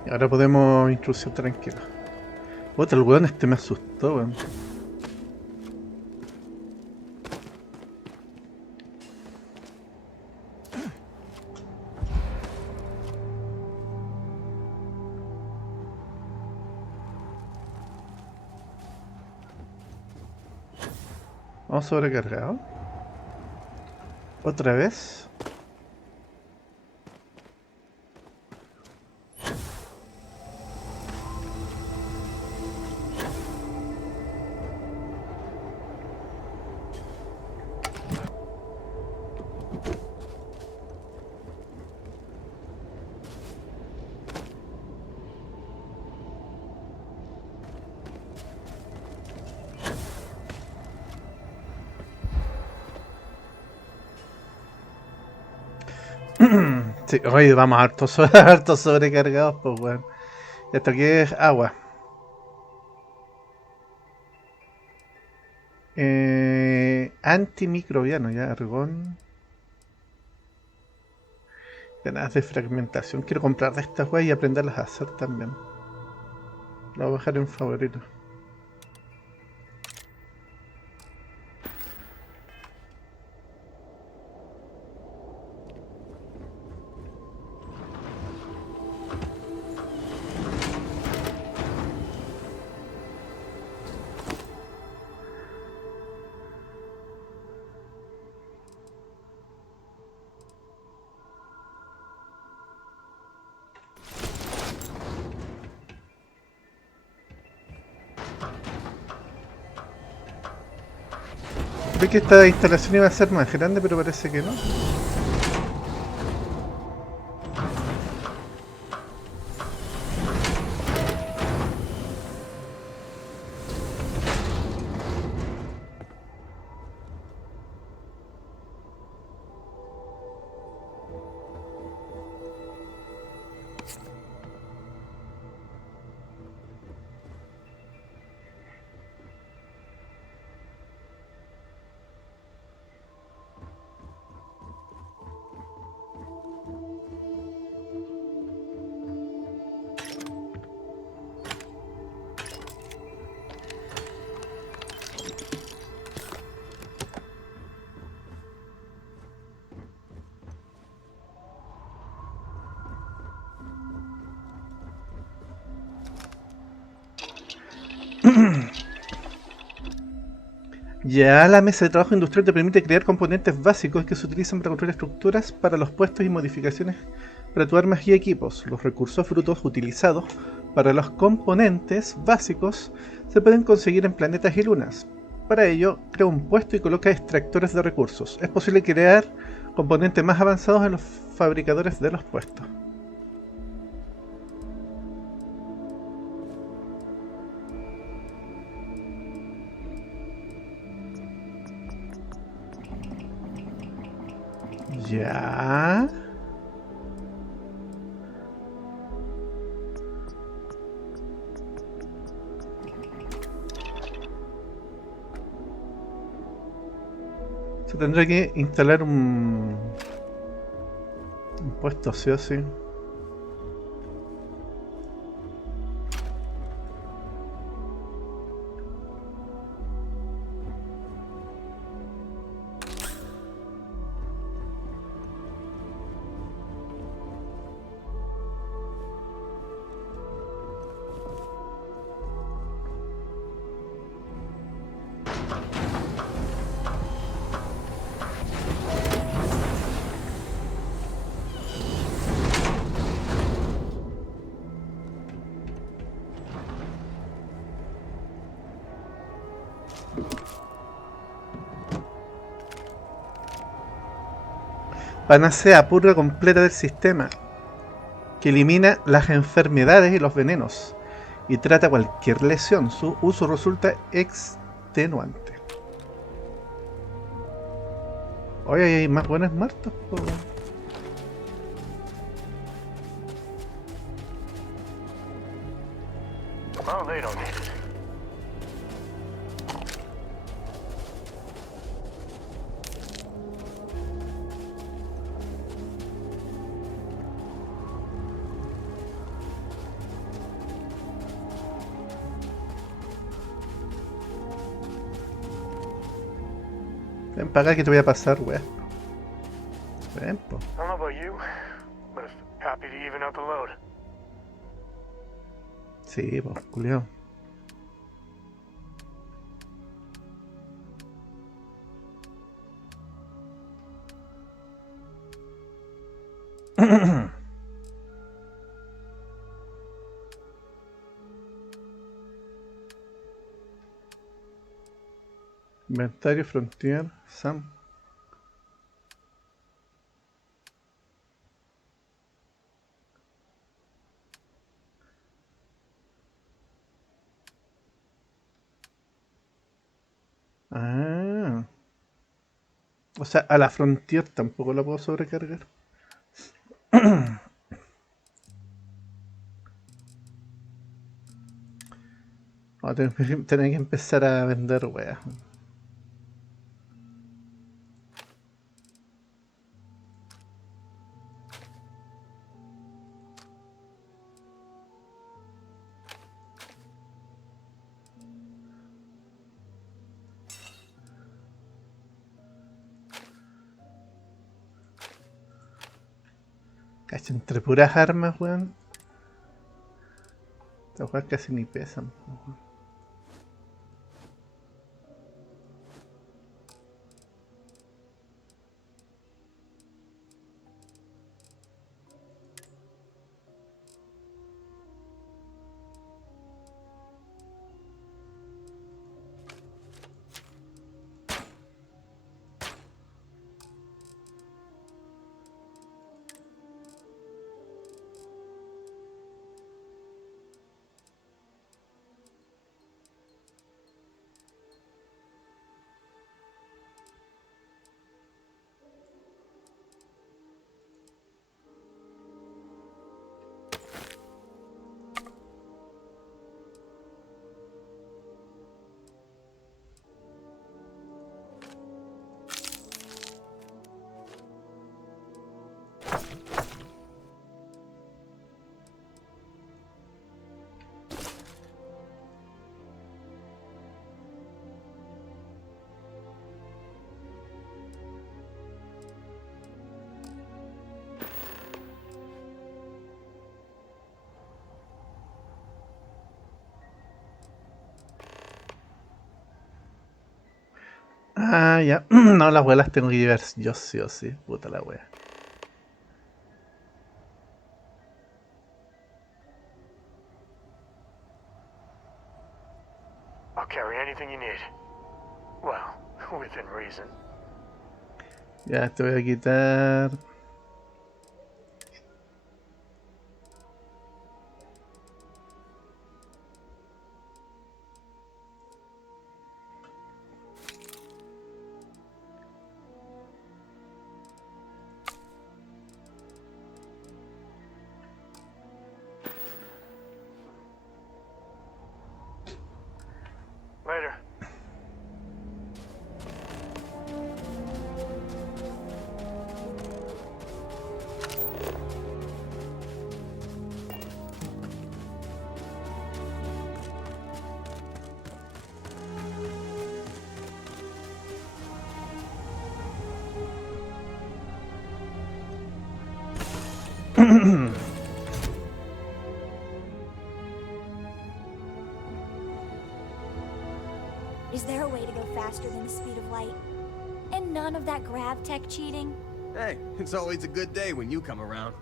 Y ahora podemos introducir tranquilo. Otra, el weón este me asustó, weón. Vamos sobrecargado. Otra vez. Sí, oye, vamos harto, harto sobrecargados, pues bueno. Esto aquí es agua. Antimicrobiano, ya, argón. Ganas de fragmentación. Quiero comprar de estas weas y aprenderlas a hacer también. Lo voy a bajar en favorito. Ve que esta instalación iba a ser más grande, pero parece que no. Ya la mesa de trabajo industrial te permite crear componentes básicos que se utilizan para construir estructuras para los puestos y modificaciones para tu armas y equipos. Los recursos brutos utilizados para los componentes básicos se pueden conseguir en planetas y lunas. Para ello, crea un puesto y coloca extractores de recursos. Es posible crear componentes más avanzados en los fabricadores de los puestos. Ya. Se tendrá que instalar un puesto sí o sí. Panacea purga completa del sistema, que elimina las enfermedades y los venenos y trata cualquier lesión. Su uso resulta extenuante. Oye, hay más buenos muertos. Oh, they don't need it. Ven para acá que te voy a pasar, weá. Ven, po. I don't know about you, but it's happy to even out the load. Sí, po, culiao. Inventario, Frontier, Sam. Ah. O sea, a la Frontier tampoco la puedo sobrecargar. Vamos a tener que empezar a vender weas. Cacho, entre puras armas, weón. Estas weas casi ni pesan. Ah, ya. No, las weas las tengo que llevar yo sí o sí. Puta la wea. I'll carry anything you need. Well, within reason. Ya, te voy a quitar. Later. Is there a way to go faster than the speed of light? And none of that grav tech cheating? Hey, it's always a good day when you come around.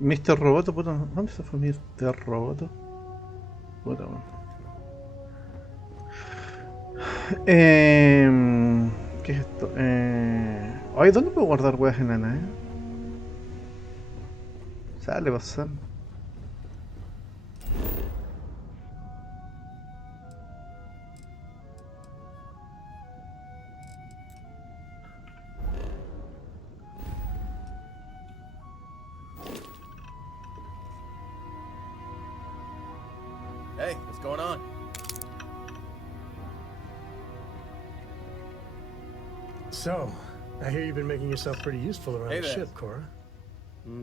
Mr. Roboto, puta, ¿dónde se fue Mr. Roboto? Puta, bueno. ¿Qué es esto? Oye, ¿dónde puedo guardar weas enanas, Sale, pasar. Hey, what's going on? So, I hear you've been making yourself pretty useful around Hey the there. ship, Cora.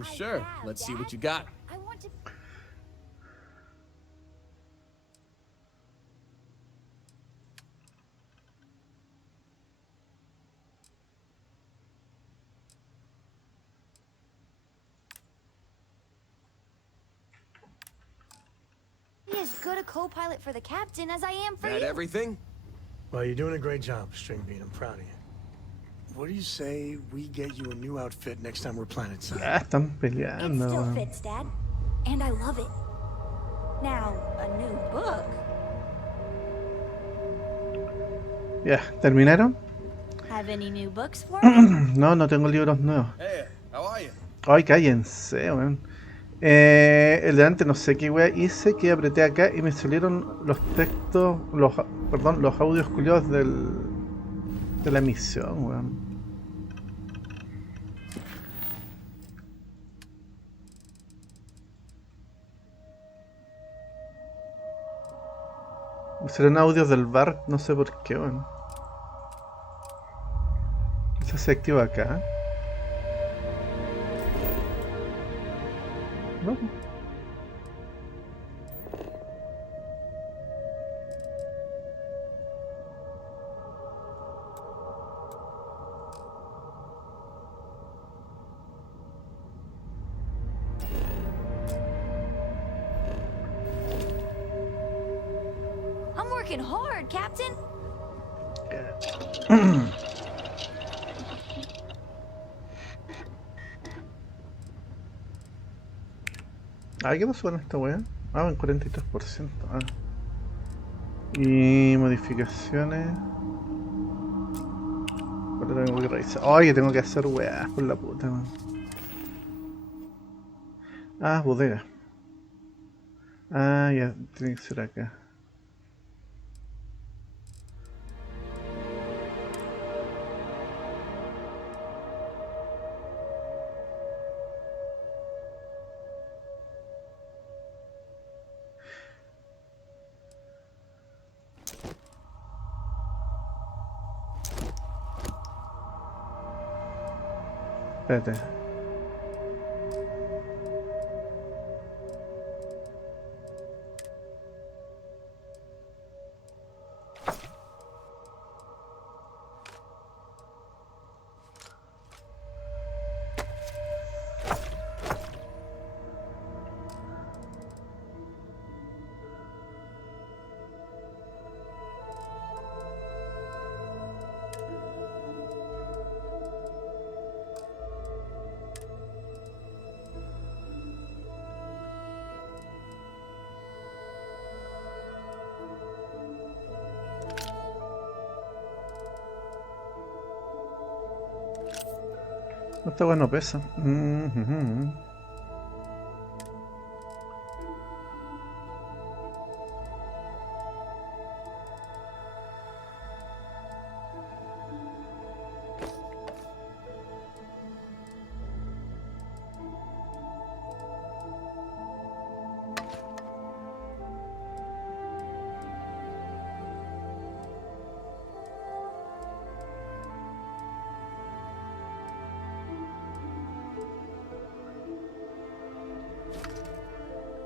Sure. Let's see what you got. I want to... Be as good a co-pilot for the captain as I am for That you. everything? Well, you're doing a great job, String Bean. I'm proud of you. What do you say we get you a new outfit next time we're planetside? Ah, están It peleando. still weón. fits, Dad. And I love it. Now, a new book. Ya, ¿terminaron? Have any new books for me? No tengo libros nuevos. Hey, how are you? Ay, cállense, weón. El de antes no sé qué wea hice, que apreté acá y me salieron los textos, los audios culiados de la misión, weón. Serán audios del bar, no sé por qué, weón. Eso se activa acá. No. I'm working hard, Captain. ¿Qué pasó con esta weá? En 43%. Y modificaciones. Ahora tengo que revisar. Que tengo que hacer weá por la puta, man. Bodega. Ya, tiene que ser acá. Espérate. Esta weá no pesa.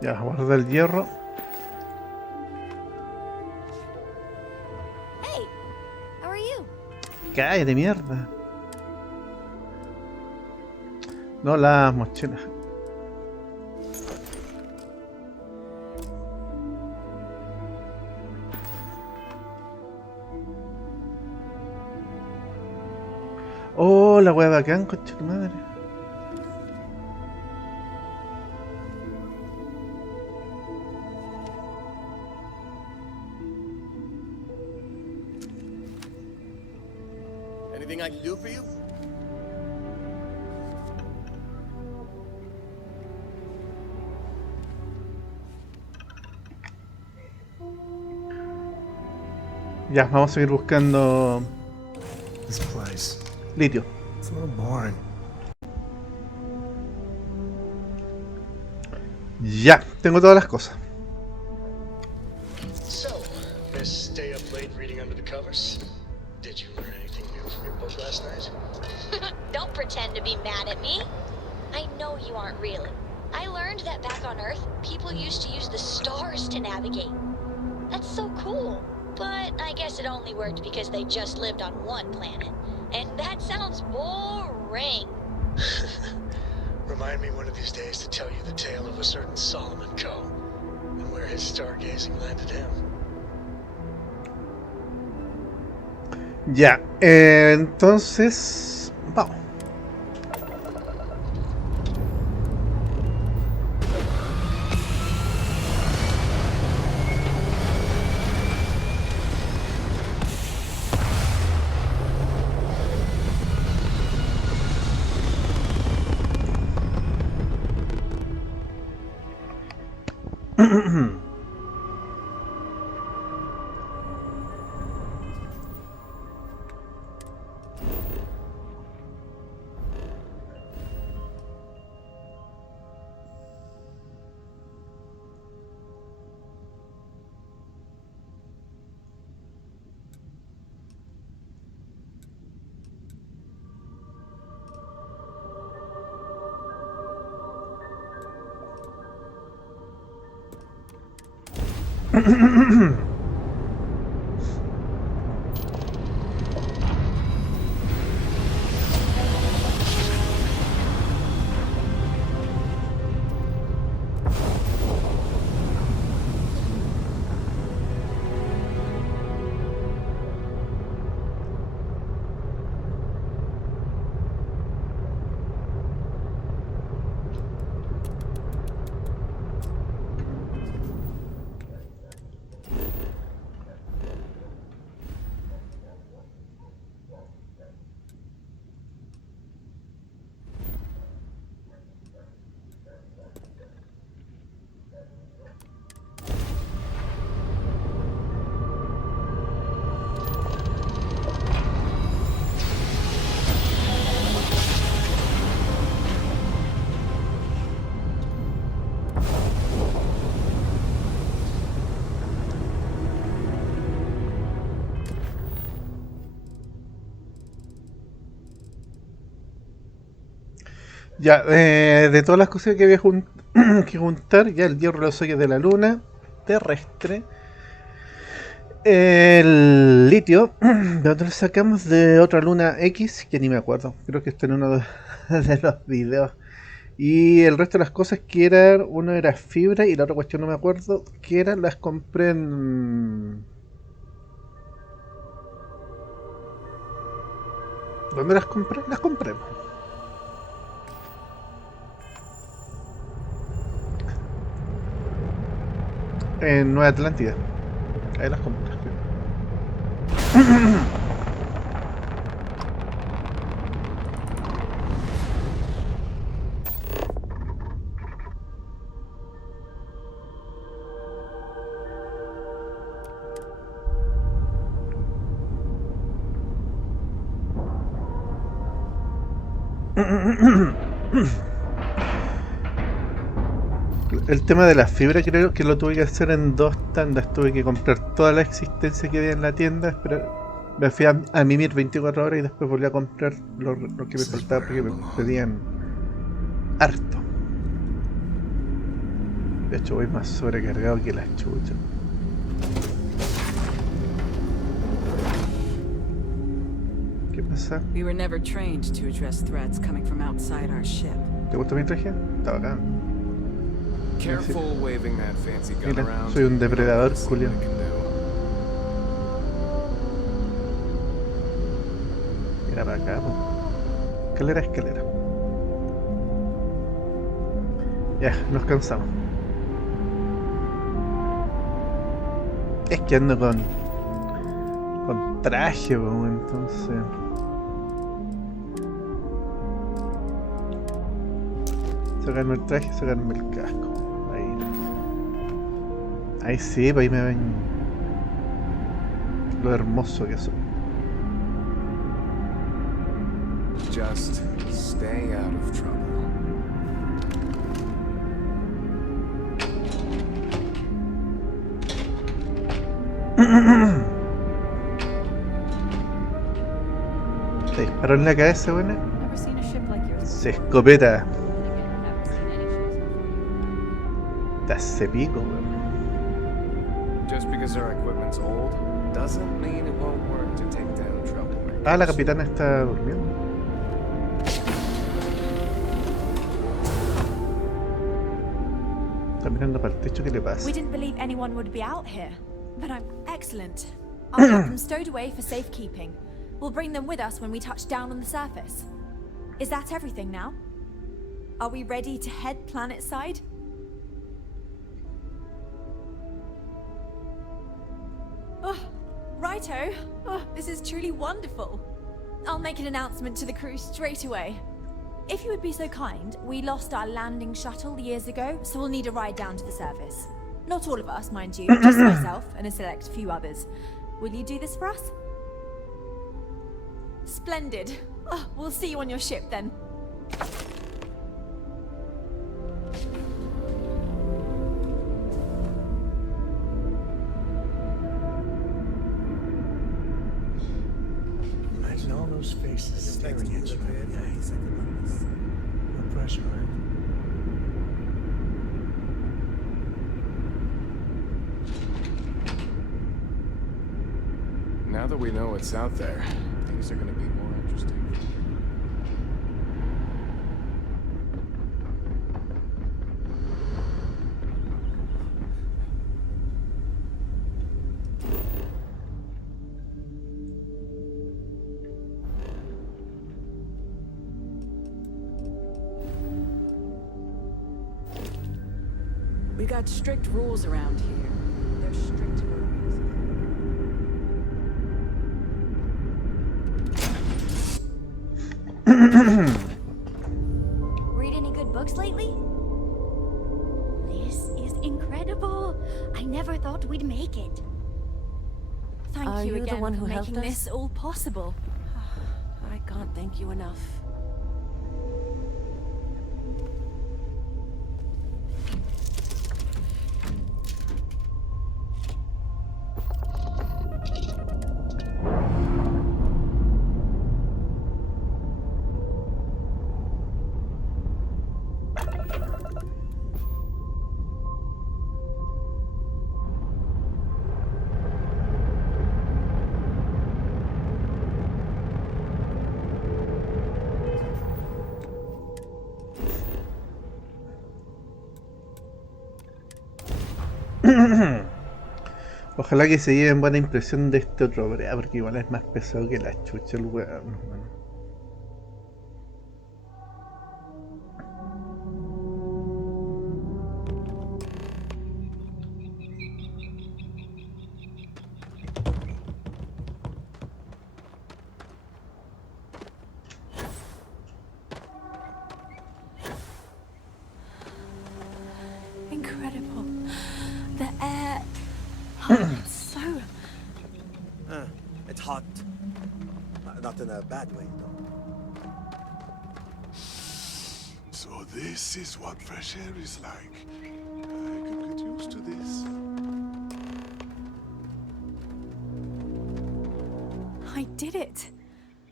Ya, guarda el hierro. Hey, how are you? Cállate, mierda. No, las mochilas. La wea bacán, concha tu madre. Anything I can do for you? Ya, vamos a seguir buscando This place. litio. It's a little boring. Ya, tengo todas las cosas. So, miss stay up late reading under the covers? Did you learn anything new from your book last night? Don't pretend to be mad at me. I know you aren't really. I learned that back on Earth, people used to use the stars to navigate. That's so cool. But I guess it only worked because they just lived on one planet. And that sounds boring. Remind me one of these days to tell you the tale of a certain Solomon Coe and where his stargazing landed him. Ya, entonces vamos. Ya, de todas las cosas que había que juntar, ya el hierro, los sellos de la luna terrestre, el litio, ¿de dónde lo sacamos? De otra luna X, que ni me acuerdo, creo que está en uno de los videos. Y el resto de las cosas que eran, uno era fibra y la otra cuestión no me acuerdo, que eran, las compré en... ¿Dónde las compré? Las compré. En Nueva Atlántida. Ahí las compré. El tema de la fibra creo que lo tuve que hacer en 2 tandas. Tuve que comprar toda la existencia que había en la tienda, pero me fui a mimir 24 horas y después volví a comprar lo que me faltaba porque me pedían harto. De hecho voy más sobrecargado que las chuchas. ¿Qué pasa? We were never trained to address threats coming from outside our ship. ¿Te gusta mi traje? Está bacán. Careful waving that fancy gun Mira, around. soy un depredador, Julio. Mira para acá, po. Escalera, escalera. Ya, nos cansamos. Es que ando con traje, po, entonces... Sacarme el traje, sacarme el casco. Ahí sí, pues ahí me ven lo hermoso que soy. Just stay out of trouble. Te disparó en la cabeza, buena. Se escopeta. Te hace pico, weón. Just because our equipment's old doesn't mean it won't work to take down troublemakers. Ah, la capitana está durmiendo. Está mirando para el techo, ¿qué le pasa? We didn't believe anyone would be out here, but I'm excellent. I'll have them stowed away for safekeeping. We'll bring them with us when we touch down on the surface. Is that everything now? Are we ready to head planetside? Oh, righto. Oh, this is truly wonderful. I'll make an announcement to the crew straight away. If you would be so kind, we lost our landing shuttle years ago, so we'll need a ride down to the surface. Not all of us, mind you, just myself and a select few others. Will you do this for us? Splendid. Oh, we'll see you on your ship then. Imagine all those faces staring at you every day. No pressure, right? Now that we know what's out there, things are gonna be more interesting. We got strict rules around here. They're strict for a Read any good books lately? This is incredible. I never thought we'd make it. Thank you again the one for who helped making us? this all possible. I can't thank you enough. Ojalá que se lleven buena impresión de este otro brea, porque igual es más pesado que la chucha el weón. Incredible. The air... Oh, it's so... It's hot. Not in a bad way, though. So this is what fresh air is like. I could get used to this. I did it.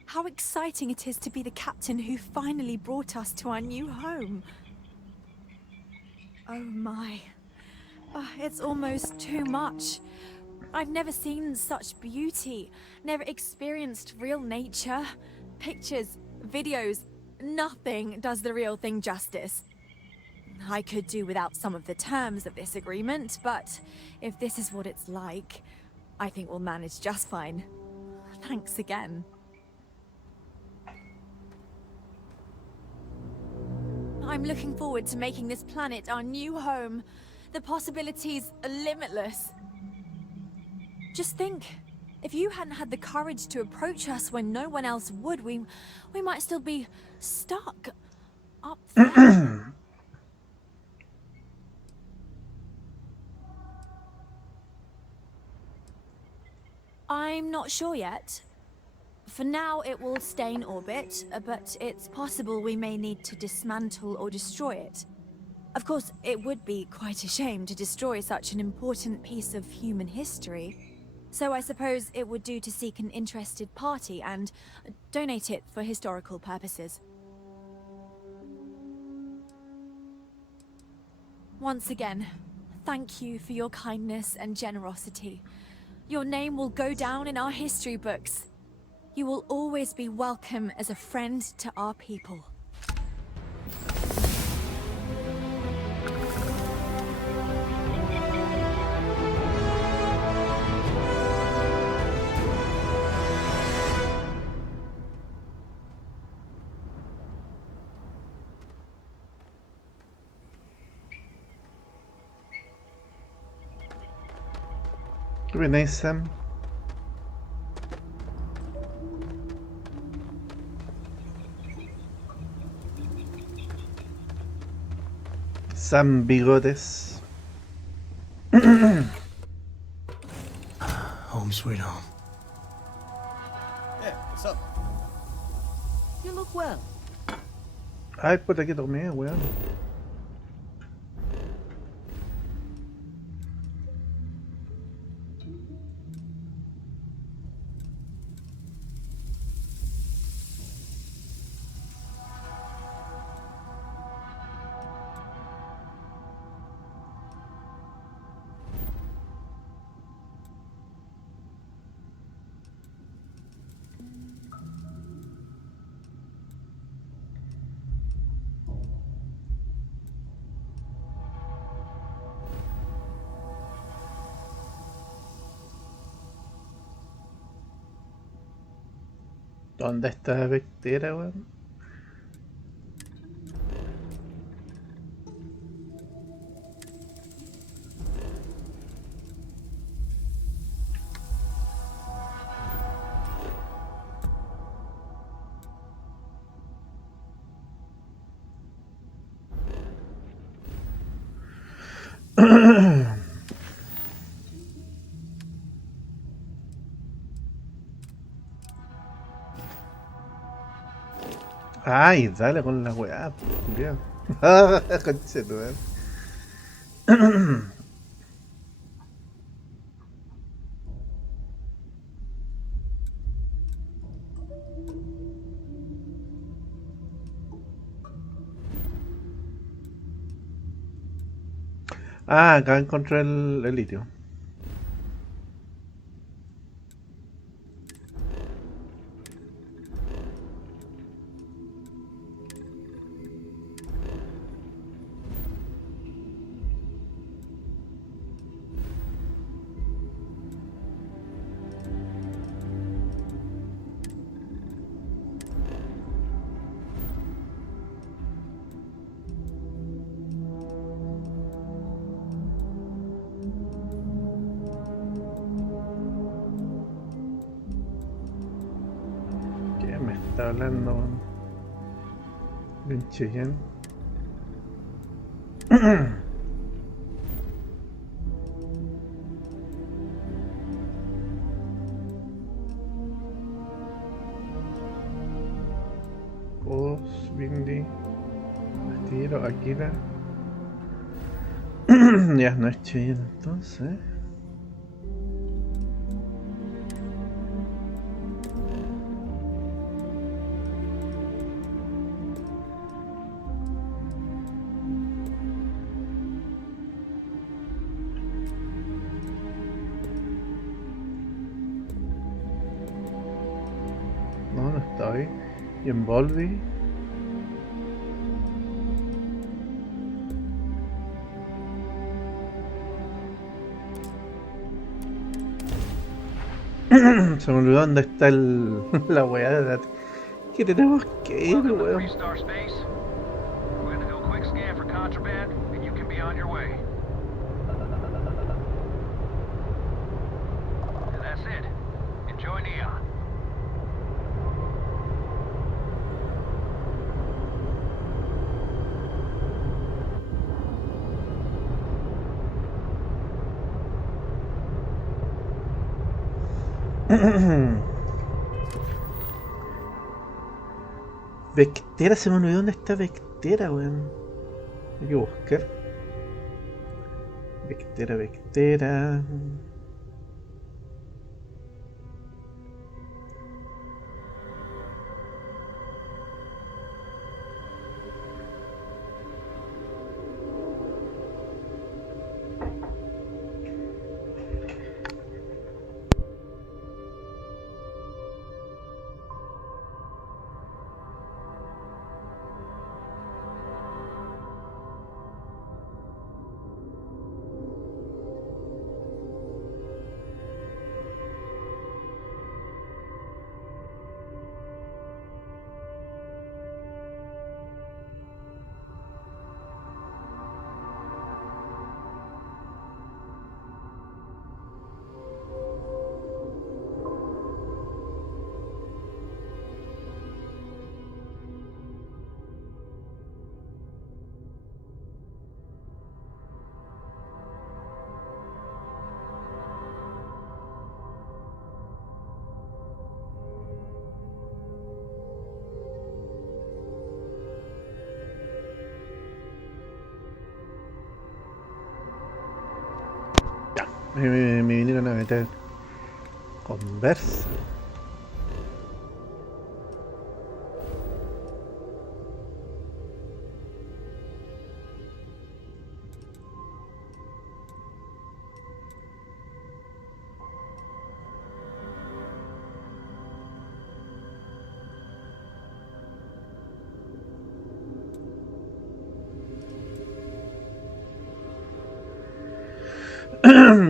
How exciting it is to be the captain who finally brought us to our new home. Oh my. Oh, it's almost too much. I've never seen such beauty, never experienced real nature. Pictures, videos, nothing does the real thing justice. I could do without some of the terms of this agreement, but if this is what it's like, I think we'll manage just fine. Thanks again. I'm looking forward to making this planet our new home. The possibilities are limitless. Just think, if you hadn't had the courage to approach us when no one else would, we might still be stuck up there. I'm not sure yet. For now, it will stay in orbit, but it's possible we may need to dismantle or destroy it. Of course, it would be quite a shame to destroy such an important piece of human history. So I suppose it would do to seek an interested party and donate it for historical purposes. Once again, thank you for your kindness and generosity. Your name will go down in our history books. You will always be welcome as a friend to our people. ¿Qué opináis, Sam? Sam Bigotes. Home sweet home. Yeah, what's up? You look well. Ay, puta que tomé, weón. ¿Dónde está la Vectera, weón? Ay, dale con la weá, culiao. Conchito, weón. Ah, acá encontré el litio. ¿Qué me está hablando? Bien chillén. Os, Bindi, Astillero, Akira. Ya no es chillén entonces. No, no estoy. Y en Volvi. Se me olvidó dónde está la weá de la... ¿Qué tenemos que ir, weón? Freestar space. We're gonna do a quick scan for contraband, and you can be on your way. And that's it. Enjoy Neon. Vectera, se me olvidó dónde está Vectera, weón. Hay que buscar. Vectera, Vectera. Me vinieron a meter conversa.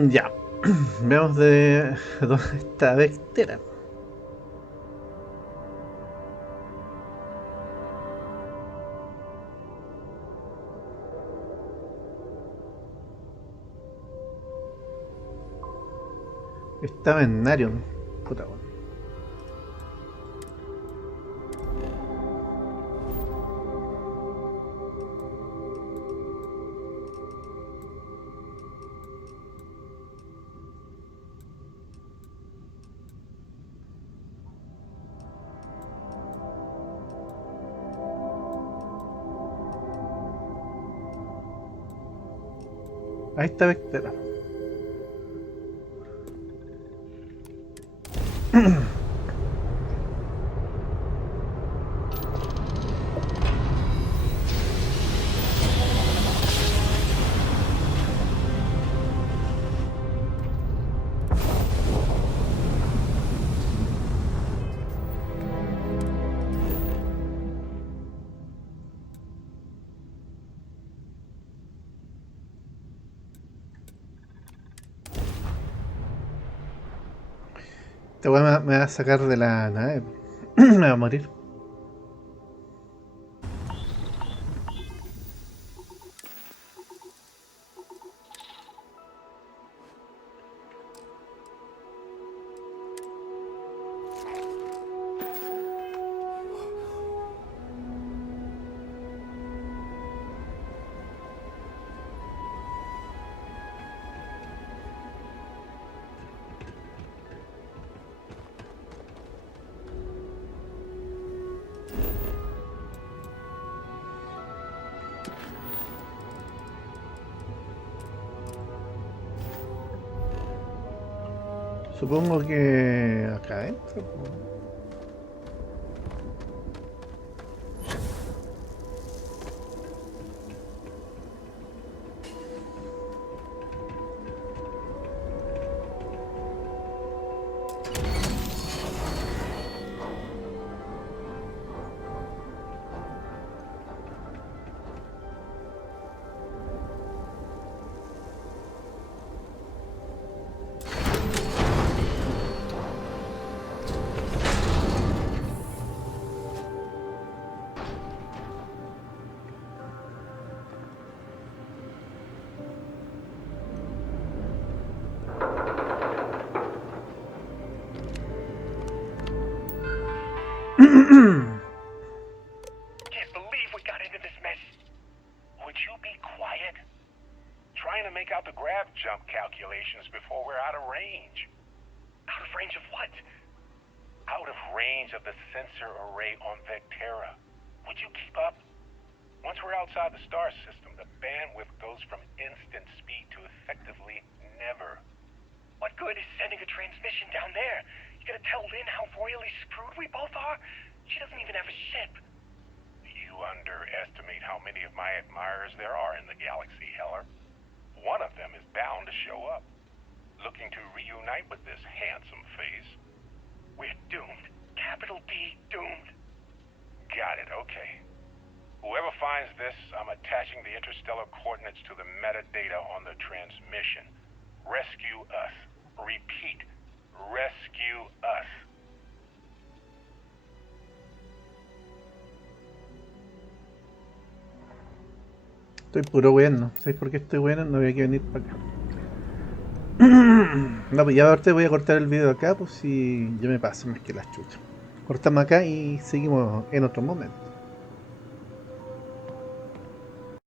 Ya, veamos de dónde está Vectera. Estaba en Narion, puta bueno. Ahí está Vectera. Este weón me va a sacar de la nave. Me va a morir. Supongo que acá adentro. Can't believe we got into this mess. Would you be quiet? Trying to make out the grav jump calculations before we're out of range. Out of range of what? Out of range of the sensor array on Vectera. Would you keep up? Once we're outside the star system, the bandwidth goes from instant speed to effectively never. What good is sending a transmission down there? You gonna tell Lynn how royally screwed we both are? She doesn't even have a ship. You underestimate how many of my admirers there are in the galaxy, Heller. One of them is bound to show up, looking to reunite with this handsome face. We're doomed. Capital D, doomed. Got it, okay. Whoever finds this, I'm attaching the interstellar coordinates to the metadata on the transmission. Rescue us. Repeat. Rescue us. Estoy puro weón, ¿sabéis por qué estoy weón? No había que venir para acá. No, pues ya ahorita voy a cortar el video acá, pues si yo me paso más que las chuchas. Cortamos acá y seguimos en otro momento.